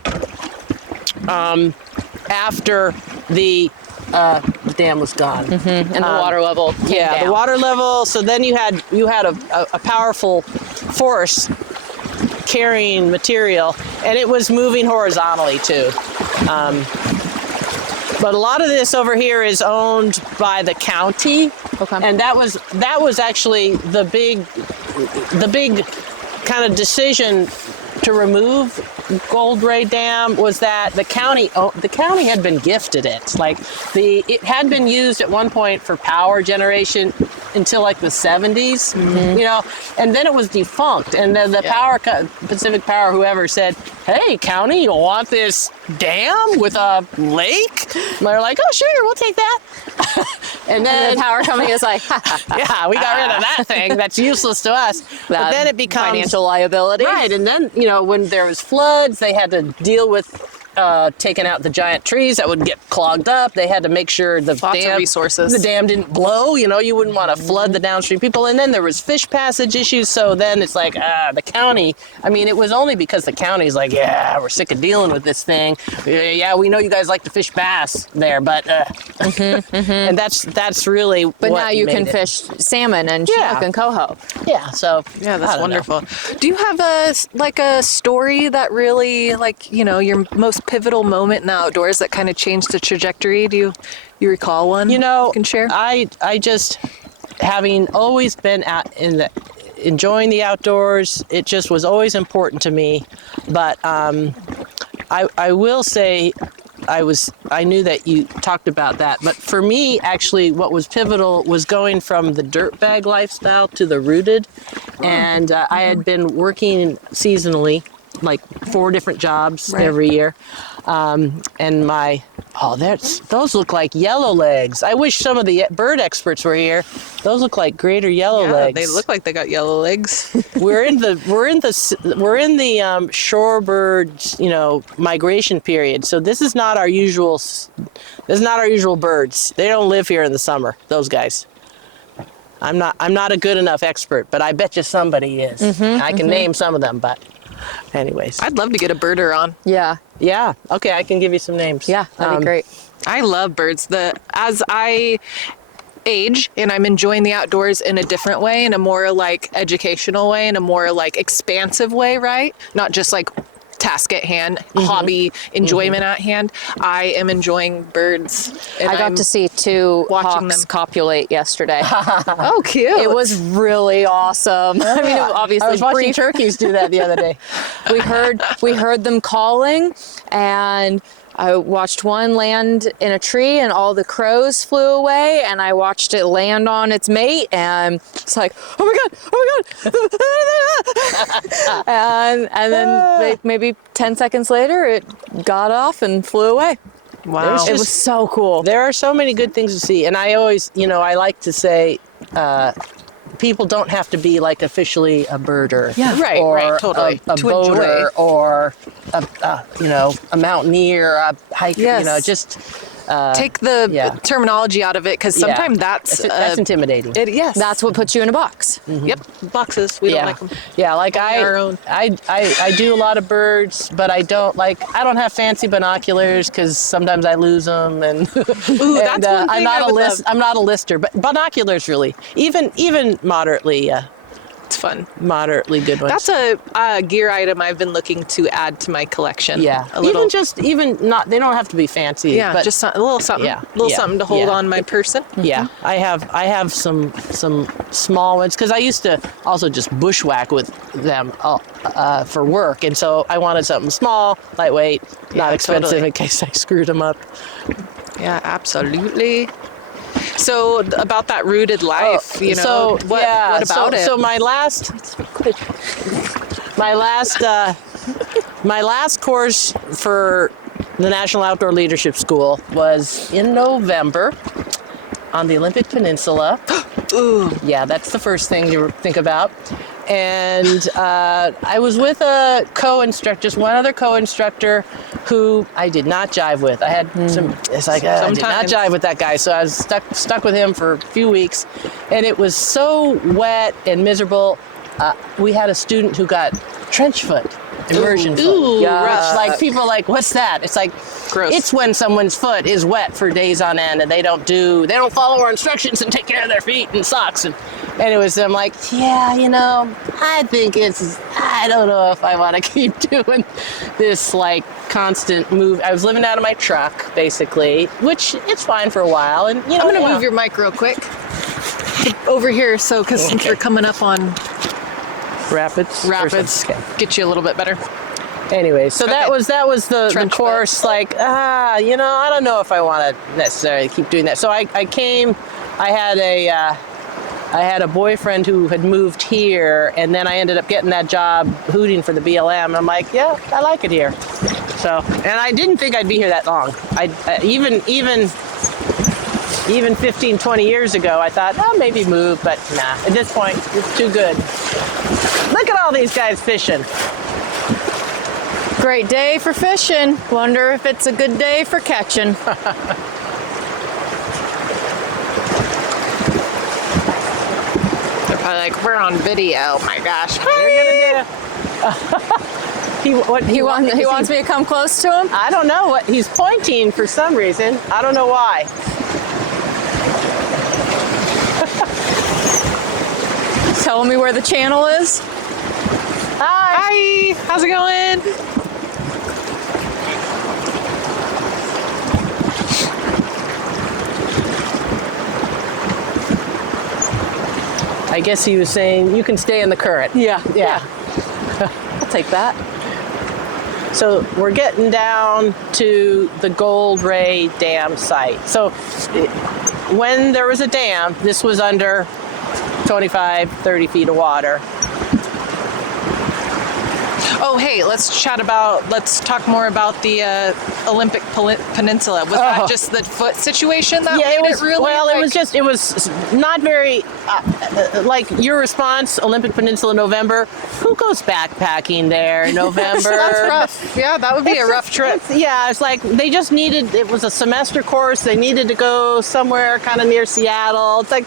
after the dam was gone. And the water level came down. The water level. So then you had a powerful force carrying material, and it was moving horizontally too. But a lot of this over here is owned by the county, and that was actually the big kind of decision to remove Gold Ray Dam, was that the county had been gifted it. Like it had been used at one point for power generation until like the 70s, and then it was defunct. And then the Pacific Power, whoever said, "Hey, county, you want this dam with a lake?" And they're like, "Oh, sure, we'll take that." And then the power company is like, "Yeah, we got rid of that thing. That's useless to us." But then it becomes financial liability. Right, and then when there was floods, they had to deal with taking out the giant trees that would get clogged up. They had to make sure the Lots of resources. the dam didn't blow. You wouldn't want to flood the downstream people. And then there was fish passage issues. So then it's like the county. I mean, it was only because the county's like, yeah, we're sick of dealing with this thing. Yeah, we know you guys like to fish bass there, but and that's really. But what now you can made it. fish salmon and chinook and coho. Yeah. So Yeah, I that's don't know. wonderful. Do you have a story that really, like, your most pivotal moment in the outdoors that kind of changed the trajectory? Do you recall one? You can share. I just, having always been out enjoying the outdoors, it just was always important to me. But I will say, I knew that you talked about that, but for me, actually, what was pivotal was going from the dirtbag lifestyle to the rooted. And I had been working seasonally, like 4 different jobs every year. And those look like yellow legs. I wish some of the bird experts were here. Those look like greater yellow legs. They look like they got yellow legs. We're in the shorebirds, migration period. So this is not our usual birds. They don't live here in the summer. Those guys. I'm not a good enough expert, but I bet you somebody is. I can name some of them, but anyways. I'd love to get a birder on. Yeah. Yeah. Okay, I can give you some names. Yeah, that'd be great. I love birds. As I age and I'm enjoying the outdoors in a different way, in a more like educational way, in a more like expansive way, right? Not just like task at hand, hobby, enjoyment at hand. I am enjoying birds. And I got to see 2 watching hawks them copulate yesterday. Oh, cute. It was really awesome. I mean, obviously, I was watching turkeys do that the other day. we heard them calling, and I watched one land in a tree and all the crows flew away, and I watched it land on its mate, and it's like, oh my God. and then maybe 10 seconds later, it got off and flew away. Wow. It was so cool. There are so many good things to see. And I always, I like to say, people don't have to be like officially a birder. Yeah. Right, or right, totally. A To boater enjoy. or a mountaineer, a hiker, Yes. just Take the terminology out of it, because sometimes that's intimidating. yes. That's what puts you in a box. Yep. Boxes. We don't like them. Yeah, like our own. I do a lot of birds, but I don't have fancy binoculars because sometimes I lose them, and Ooh, that's one thing I'm not I would love. I'm not a lister, but binoculars really, even moderately It's fun. moderately good ones. That's a gear item I've been looking to add to my collection. Yeah, A little. even not. They don't have to be fancy. Yeah, but just a little something. Yeah, Something to hold yeah. on my person. yeah, I have some small ones because I used to also just bushwhack with them for work, and so I wanted something small, lightweight, not expensive totally. in case I screwed them up. Yeah, absolutely. So about that rooted life, what about it? So my last course for the National Outdoor Leadership School was in November on the Olympic Peninsula. Ooh. Yeah, that's the first thing you think about. And I was with a co-instructor, just one other co-instructor who I did not jive with. I had I did not jive with that guy. So I was stuck with him for a few weeks. And it was so wet and miserable. We had a student who got trench foot, immersion foot. Ooh, Which, rough. like, people are like, what's that? It's like, Gross. It's when someone's foot is wet for days on end and they don't follow our instructions and take care of their feet and socks. And anyways, I'm like, I don't know if I want to keep doing this like constant move. I was living out of my truck basically, which it's fine for a while. And I'm going to move your mic real quick over here, because since we're coming up on rapids. Okay. get you a little bit better. Anyway, so that was the Trench course. Like, I don't know if I want to necessarily keep doing that. So I came. I had a boyfriend who had moved here, and then I ended up getting that job hooting for the BLM. I'm like, yeah, I like it here. So, and I didn't think I'd be here that long. Even 15, 20 years ago, I thought, maybe move, but nah. At this point, it's too good. Look at all these guys fishing. Great day for fishing. Wonder if it's a good day for catching. They're probably like, we're on video. Oh my gosh. He wants me to come close to him? I don't know what he's pointing for some reason. I don't know why. Telling me where the channel is? Hi. How's it going? I guess he was saying you can stay in the current. Yeah. I'll take that. So we're getting down to the Gold Ray Dam site. So when there was a dam, this was under 25, 30 feet of water. Oh, hey, let's talk more about the Olympic Peninsula. Was that just the foot situation that made it really? Well, it was not very, like your response, Olympic Peninsula, November. Who goes backpacking there in November? That's rough. Yeah, that would be a rough trip. It's like they just needed, it was a semester course. They needed to go somewhere kind of near Seattle. It's like,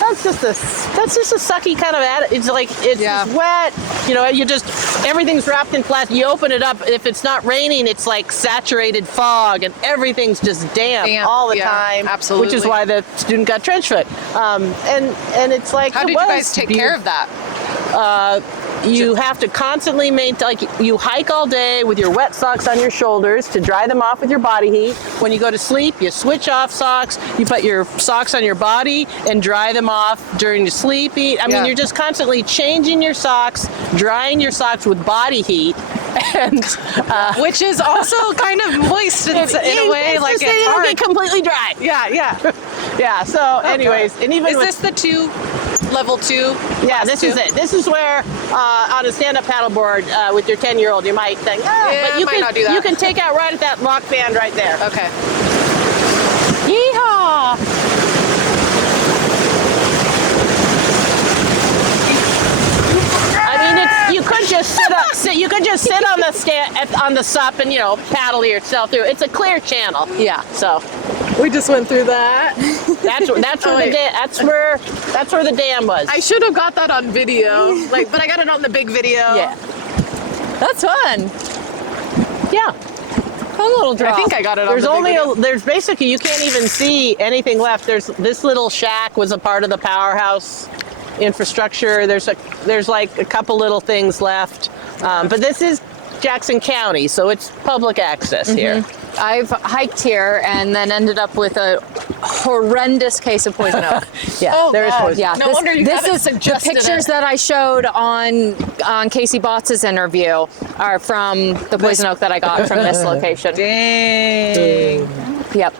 that's just a sucky kind of attitude. It's like, it's just wet. You know, everything's wrapped in plastic. You open it up, if it's not raining, it's like saturated fog and everything's just damp all the time. Absolutely. Which is why the student got trench foot. And it's like, how did you guys take care of that? You have to constantly maintain, like you hike all day with your wet socks on your shoulders to dry them off with your body heat. When you go to sleep, you switch off socks, you put your socks on your body and dry them off during your sleeping. I mean, you're just constantly changing your socks, drying your socks with body heat. And which is also kind of moist in a way, like it's hard. It'll be completely dry. Yeah. So, anyways, and even is this the level 2? Yeah, this is it. This is where on a stand-up paddleboard with your 10-year-old, you might think, but you might not do that. You can take out right at that lock band right there. Okay. Yeehaw! I mean, you could just sit on the sup and paddle yourself through. It's a clear channel. Yeah. So we just went through that. That's where the dam was. I should have got that on video, but I got it on the big video. Yeah. That's fun. Yeah. A little drop. I think I got it on the big video. There's basically, you can't even see anything left. There's this little shack was a part of the powerhouse infrastructure. There's like a couple little things left. But this is Jackson County, so it's public access here. I've hiked here and then ended up with a horrendous case of poison oak. There is poison. Yeah, no wonder you haven't the suggested pictures that I showed on Casey Botts' interview are from the poison oak that I got from this location. Dang. Yep.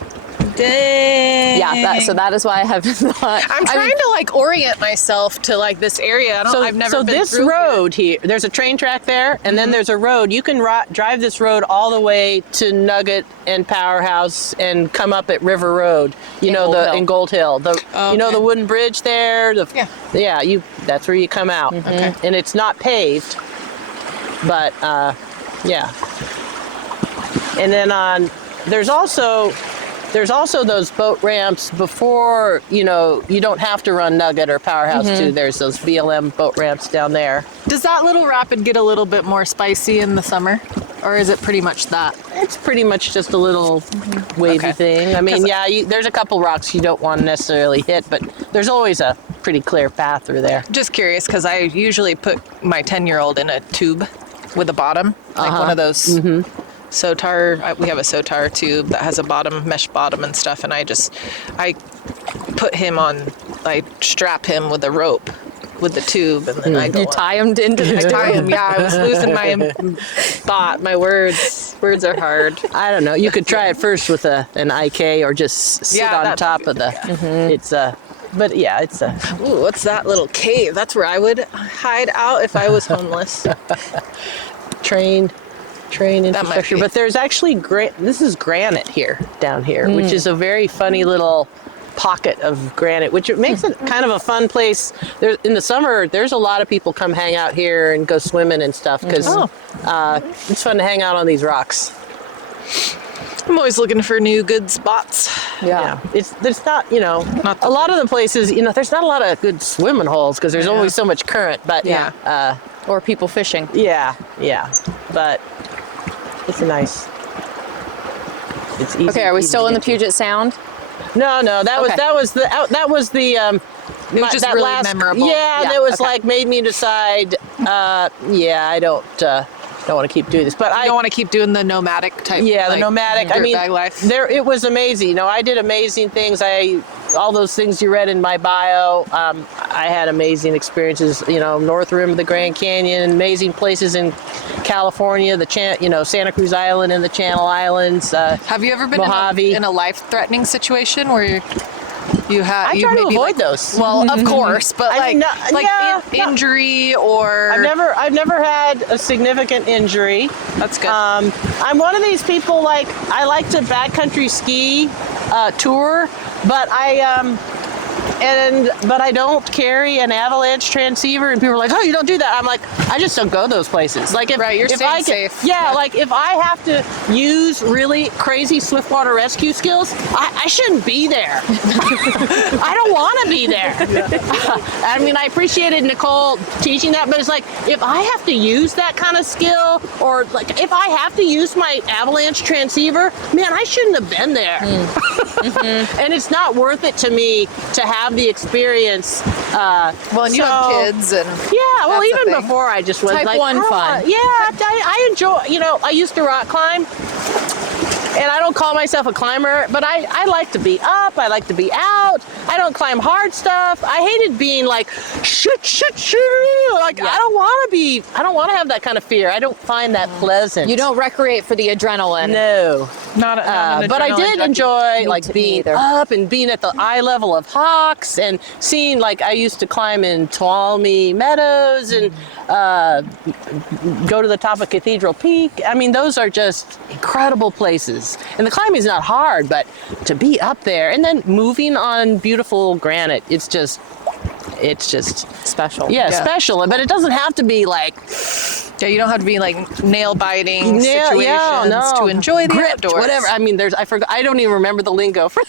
Dang. Yeah, so that is why I have not. I'm trying to orient myself to this area. I've never been this through road here, there's a train track there, and then there's a road. You can drive this road all the way to Nugget and Powerhouse and come up at River Road. In Gold Hill. The wooden bridge there. That's where you come out. Okay. And it's not paved, but yeah. And then there's also those boat ramps before, you don't have to run Nugget or Powerhouse too. There's those BLM boat ramps down there. Does that little rapid get a little bit more spicy in the summer? Or is it pretty much that? It's pretty much just a little wavy thing. I mean, there's a couple rocks you don't want to necessarily hit, but there's always a pretty clear path through there. Just curious, because I usually put my 10-year-old in a tube with a bottom, one of those Sotar. We have a Sotar tube that has a mesh bottom and stuff, and I put him on, I strap him with a rope with the tube, and then I go. You tie him into the tube? Tie him, yeah. I was losing my thought. My words are hard. I don't know. You could try it first with an IK or just sit on top of the. It's but yeah, it's a. Ooh, what's that little cave? That's where I would hide out if I was homeless. Train infrastructure, but there's actually this is granite down here, which is a very funny little pocket of granite, which it makes it kind of a fun place. In the summer, there's a lot of people come hang out here and go swimming and stuff because it's fun to hang out on these rocks. I'm always looking for new good spots. Yeah. There's not, a lot of the places, there's not a lot of good swimming holes because there's always so much current, but or people fishing. Yeah, but it's nice. It's easy. Okay, are we still in the Puget Sound? No, that was the It was just really memorable. Yeah, that was like made me decide. I don't want to keep doing this, but I don't want to keep doing the nomadic type. Yeah, the nomadic. Dirtbag life. It was amazing. I did amazing things. All those things you read in my bio. I had amazing experiences. North Rim of the Grand Canyon, amazing places in California, Santa Cruz Island and the Channel Islands. Have you ever been in a life-threatening situation where you had? I try to avoid those. Well, of course, but injury or. I've never had a significant injury. That's good. I'm one of these people I like to backcountry ski, tour, but I don't carry an avalanche transceiver, and people are like, "Oh, you don't do that." I'm like, I just don't go those places. Like, you're staying safe. Yeah, like if I have to use really crazy swiftwater rescue skills, I shouldn't be there. I don't want to be there. I appreciated Nicole teaching that, but it's like if I have to use that kind of skill, or like if I have to use my avalanche transceiver, man, I shouldn't have been there. And it's not worth it to me to have the experience. And you have kids and even before I just was Type 1 fun. I enjoy. I used to rock climb. And I don't call myself a climber, but I like to be up. I like to be out. I don't climb hard stuff. I hated being like, shoot. Like, I don't want to have that kind of fear. I don't find that pleasant. You don't recreate for the adrenaline. No. Not an but I did enjoy being either. up and being at the eye level of hawks and seeing, I used to climb in Tuolumne Meadows and go to the top of Cathedral Peak. Those are just incredible places. And the climbing is not hard, but to be up there and then moving on beautiful granite, it's just special. Yeah, special. But it doesn't have to be like. Yeah, you don't have to be like nail biting situations to enjoy the outdoors. Whatever. I forgot. I don't even remember the lingo for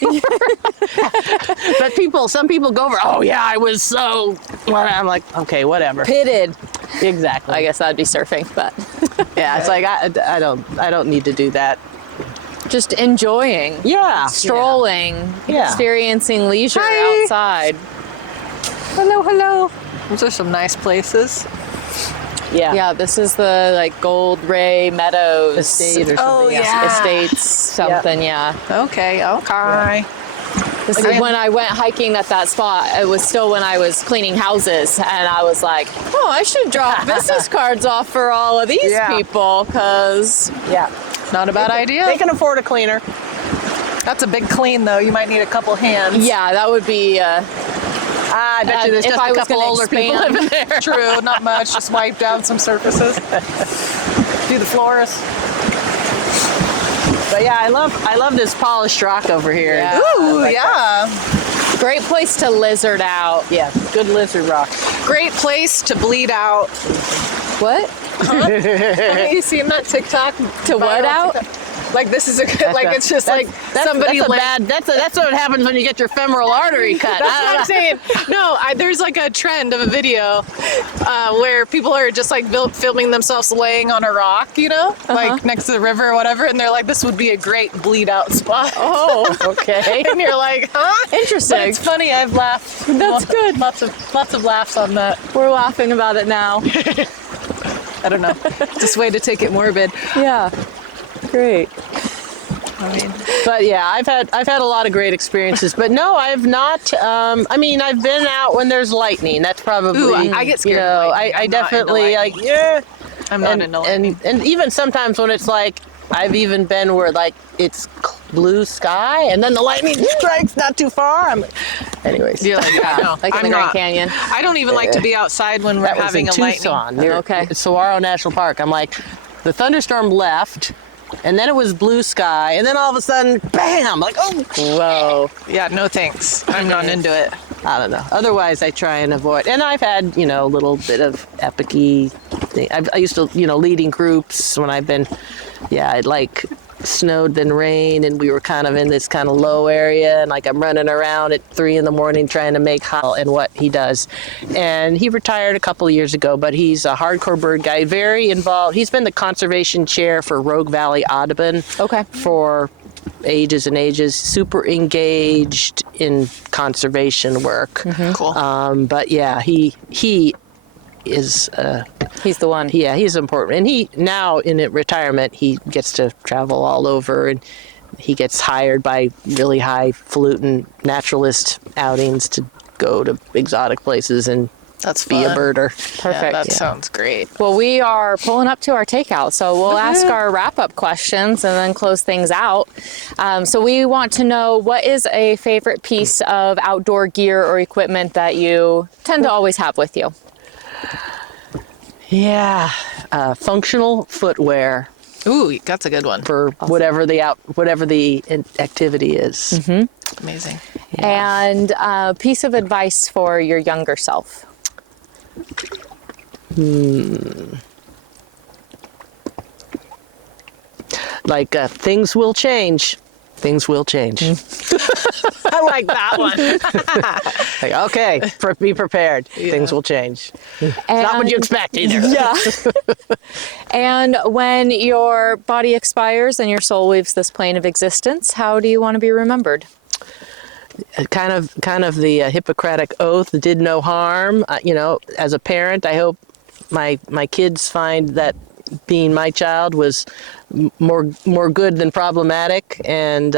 But some people go over. Oh yeah, I was so. I'm like, okay, whatever. Pitted. Exactly. I guess that'd be surfing, but yeah, it's like I don't need to do that. Just enjoying. Yeah. Strolling. Yeah. Experiencing leisure outside. Hello. Those are some nice places. Yeah. Yeah, this is the Gold Ray Meadows. Estate or something. Oh, yeah. Estates, something, yeah. Okay. This is when I went hiking at that spot. It was still when I was cleaning houses, and I was like, oh, I should drop business cards off for all of these people, because... Yeah. Not a bad idea. They can afford a cleaner. That's a big clean, though. You might need a couple hands. Yeah, that would be... I bet you there's just a couple older people living there. True, not much. Just wipe down some surfaces. Do the floors. But yeah, I love this polished rock over here. Yeah. Ooh, yeah. Great place to lizard out. Yeah, good lizard rock. Great place to bleed out. What? Have you seen that TikTok? To what out? TikTok? Like, this is it's just somebody that's what happens when you get your femoral artery cut. That's what I'm saying. No, there's a trend of a video where people are just filming themselves laying on a rock, next to the river or whatever, and they're like, this would be a great bleed out spot. Oh, okay. And you're like, huh? Interesting. But it's funny. I've laughed. That's good. Lots of laughs on that. We're laughing about it now. I don't know. Just way to take it morbid. Yeah. Great. But yeah, I've had a lot of great experiences. But no, I've not. I've been out when there's lightning. That's probably. Ooh, I get scared. I definitely I'm not into lightning. And even sometimes when it's I've even been where it's blue sky and then the lightning strikes not too far. Anyways. You're in the Grand Canyon. I don't even like to be outside when we're having a lightning. Near Saguaro National Park. I'm like, the thunderstorm left. And then it was blue sky. And then all of a sudden, bam, like, oh, whoa. Yeah, no thanks. I'm not into it. I don't know. Otherwise, I try and avoid. And I've had, a little bit of epic-y thing. I used to, leading groups when I've been, it like snowed then rain, and we were kind of in this kind of low area, and like I'm running around at 3 a.m. trying to make hot and what he does. And he retired a couple of years ago, but he's a hardcore bird guy, very involved. He's been the conservation chair for Rogue Valley Audubon for ages and ages, super engaged in conservation work. Cool. But yeah, he is he's the one. Yeah, he's important. And he now in retirement, he gets to travel all over, and he gets hired by really highfalutin naturalist outings to go to exotic places and That's be fun. a birder. Perfect. Yeah, that sounds great. Well, we are pulling up to our takeout, so we'll ask our wrap-up questions and then close things out. So we want to know, what is a favorite piece of outdoor gear or equipment that you tend to always have with you? Yeah, functional footwear Ooh, that's a good one. for whatever the activity is. Amazing. And a piece of advice for your younger self? Like things will change. Things will change. I like that one. Like, okay, be prepared. Things will change. Not what you expect either. Yeah. And when your body expires and your soul leaves this plane of existence, how do you want to be remembered? Kind of the Hippocratic oath, did no harm. As a parent, I hope my kids find that being my child was more good than problematic. And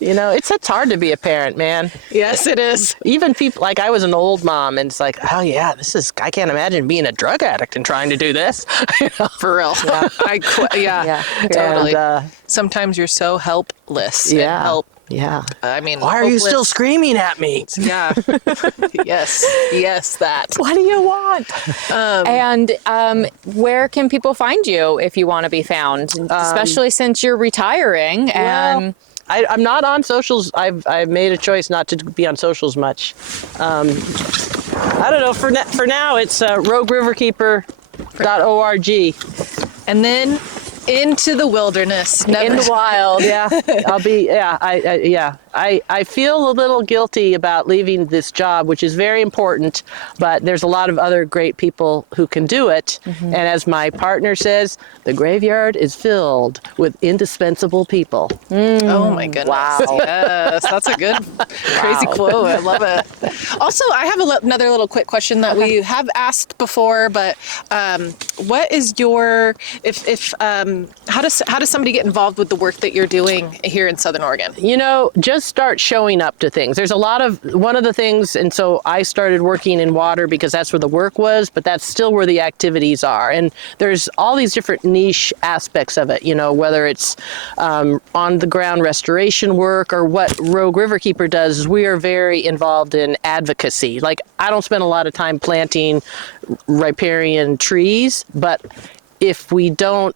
it's hard to be a parent, man. Yes, it is. Even people, like I was an old mom, and it's like, oh yeah, I can't imagine being a drug addict and trying to do this. For real. Yeah. Totally. And, Sometimes you're so helpless. yeah. And help. Yeah. I mean, Why are you still hopeless. screaming at me? Yeah. Yes, that. What do you want? And where can people find you if you want to be found, especially since you're retiring? And I'm not on socials. I've made a choice not to be on socials much. I don't know. For now, it's rogueriverkeeper.org. And then into the wilderness. in the wild. Yeah, I'll be. Yeah, I feel a little guilty about leaving this job, which is very important, but there's a lot of other great people who can do it. And as my partner says, the graveyard is filled with indispensable people. Oh my goodness. Wow. Yes, that's a good, crazy quote. I love it. Also, I have another little quick question that we have asked before, but what is your, how does somebody get involved with the work that you're doing here in Southern Oregon? Just start showing up to things. There's one of the things, and so I started working in water because that's where the work was, but that's still where the activities are. And there's all these different niche aspects of it, whether it's on the ground restoration work, or what Rogue Riverkeeper does is we are very involved in advocacy. Like, I don't spend a lot of time planting riparian trees, but if we don't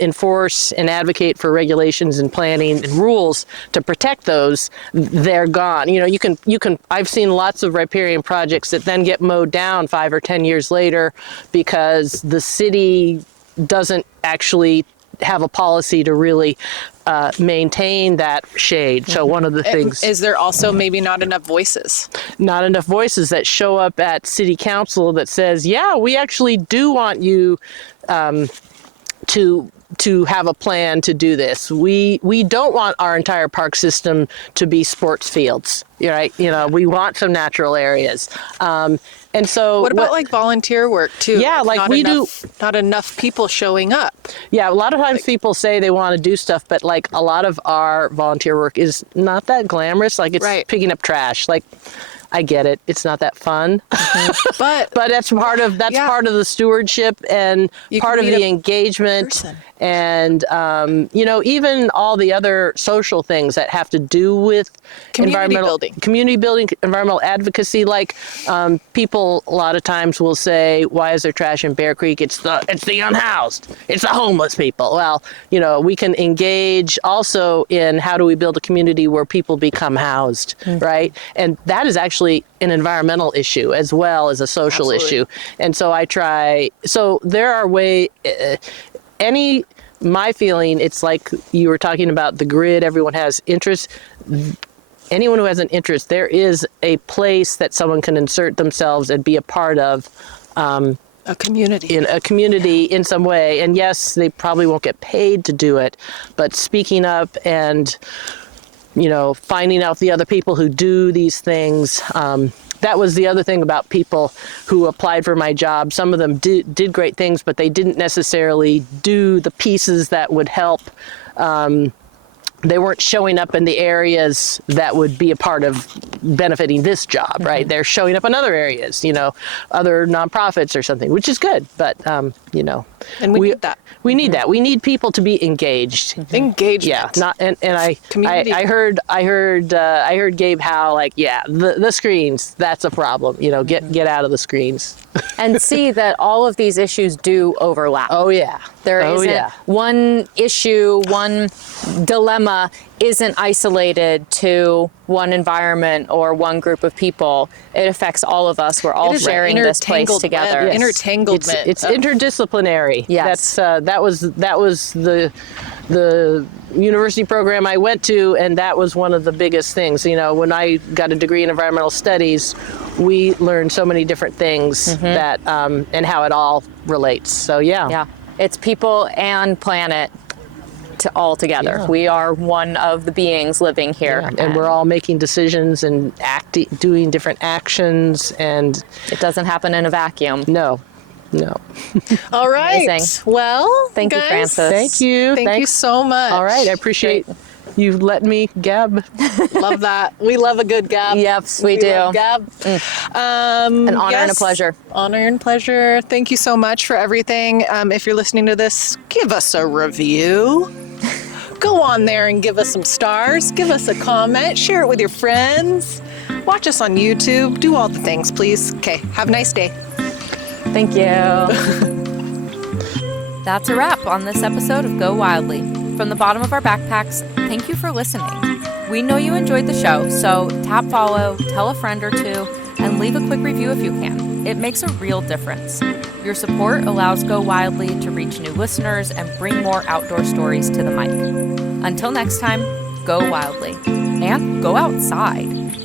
enforce and advocate for regulations and planning and rules to protect those, they're gone. You can. I've seen lots of riparian projects that then get mowed down 5 or 10 years later because the city doesn't actually have a policy to really maintain that shade. So one of the things is there also maybe not enough voices that show up at city council that says, yeah, we actually do want you to have a plan to do this. We don't want our entire park system to be sports fields, right? We want some natural areas. And so what about like volunteer work too? Yeah, like we do. Not enough people showing up. Yeah, a lot of times people say they want to do stuff, but like a lot of our volunteer work is not that glamorous. Like it's picking up trash. Like I get it. It's not that fun, But that's part of part of the stewardship and part of the engagement. person. And, even all the other social things that have to do with Community building, environmental advocacy. Like people a lot of times will say, why is there trash in Bear Creek? It's the unhoused. It's the homeless people. Well, we can engage also in how do we build a community where people become housed, right? And that is actually an environmental issue as well as a social issue. And so there are my feeling, it's like you were talking about the grid, everyone has interest. Anyone who has an interest, there is a place that someone can insert themselves and be a part of a community. In a community in some way. And yes, they probably won't get paid to do it, but speaking up and, finding out the other people who do these things. That was the other thing about people who applied for my job. Some of them did great things, but they didn't necessarily do the pieces that would help. They weren't showing up in the areas that would be a part of benefiting this job, right? They're showing up in other areas, other nonprofits or something, which is good. But, And we need that. We need that. We need people to be engaged. Engagement. Yeah. I heard Gabe Howe the screens, that's a problem. Get out of the screens. And see that all of these issues do overlap. Oh yeah. There isn't one issue, one dilemma isn't isolated to one environment or one group of people. It affects all of us. We're all sharing this place together. Yes. Intertanglement. It's interdisciplinary. Yes. That was the university program I went to, and that was one of the biggest things. When I got a degree in environmental studies, we learned so many different things that and how it all relates. So yeah. It's people and planet all together. Yeah. We are one of the beings living here. Yeah. And we're all making decisions and doing different actions, and it doesn't happen in a vacuum. No. All right. Amazing. Well, thank you, Frances. Thank you. Thank you so much. All right. I appreciate you letting me gab. Love that. We love a good gab. Yep, we do. Love gab. An honor and a pleasure. Honor and pleasure. Thank you so much for everything. If you're listening to this, give us a review. Go on there and give us some stars. Give us a comment. Share it with your friends. Watch us on YouTube. Do all the things, please. Okay. Have a nice day. Thank you. That's a wrap on this episode of Go Wildly. From the bottom of our backpacks, thank you for listening. We know you enjoyed the show, so tap follow, tell a friend or two, and leave a quick review if you can. It makes a real difference. Your support allows Go Wildly to reach new listeners and bring more outdoor stories to the mic. Until next time, go wildly and go outside.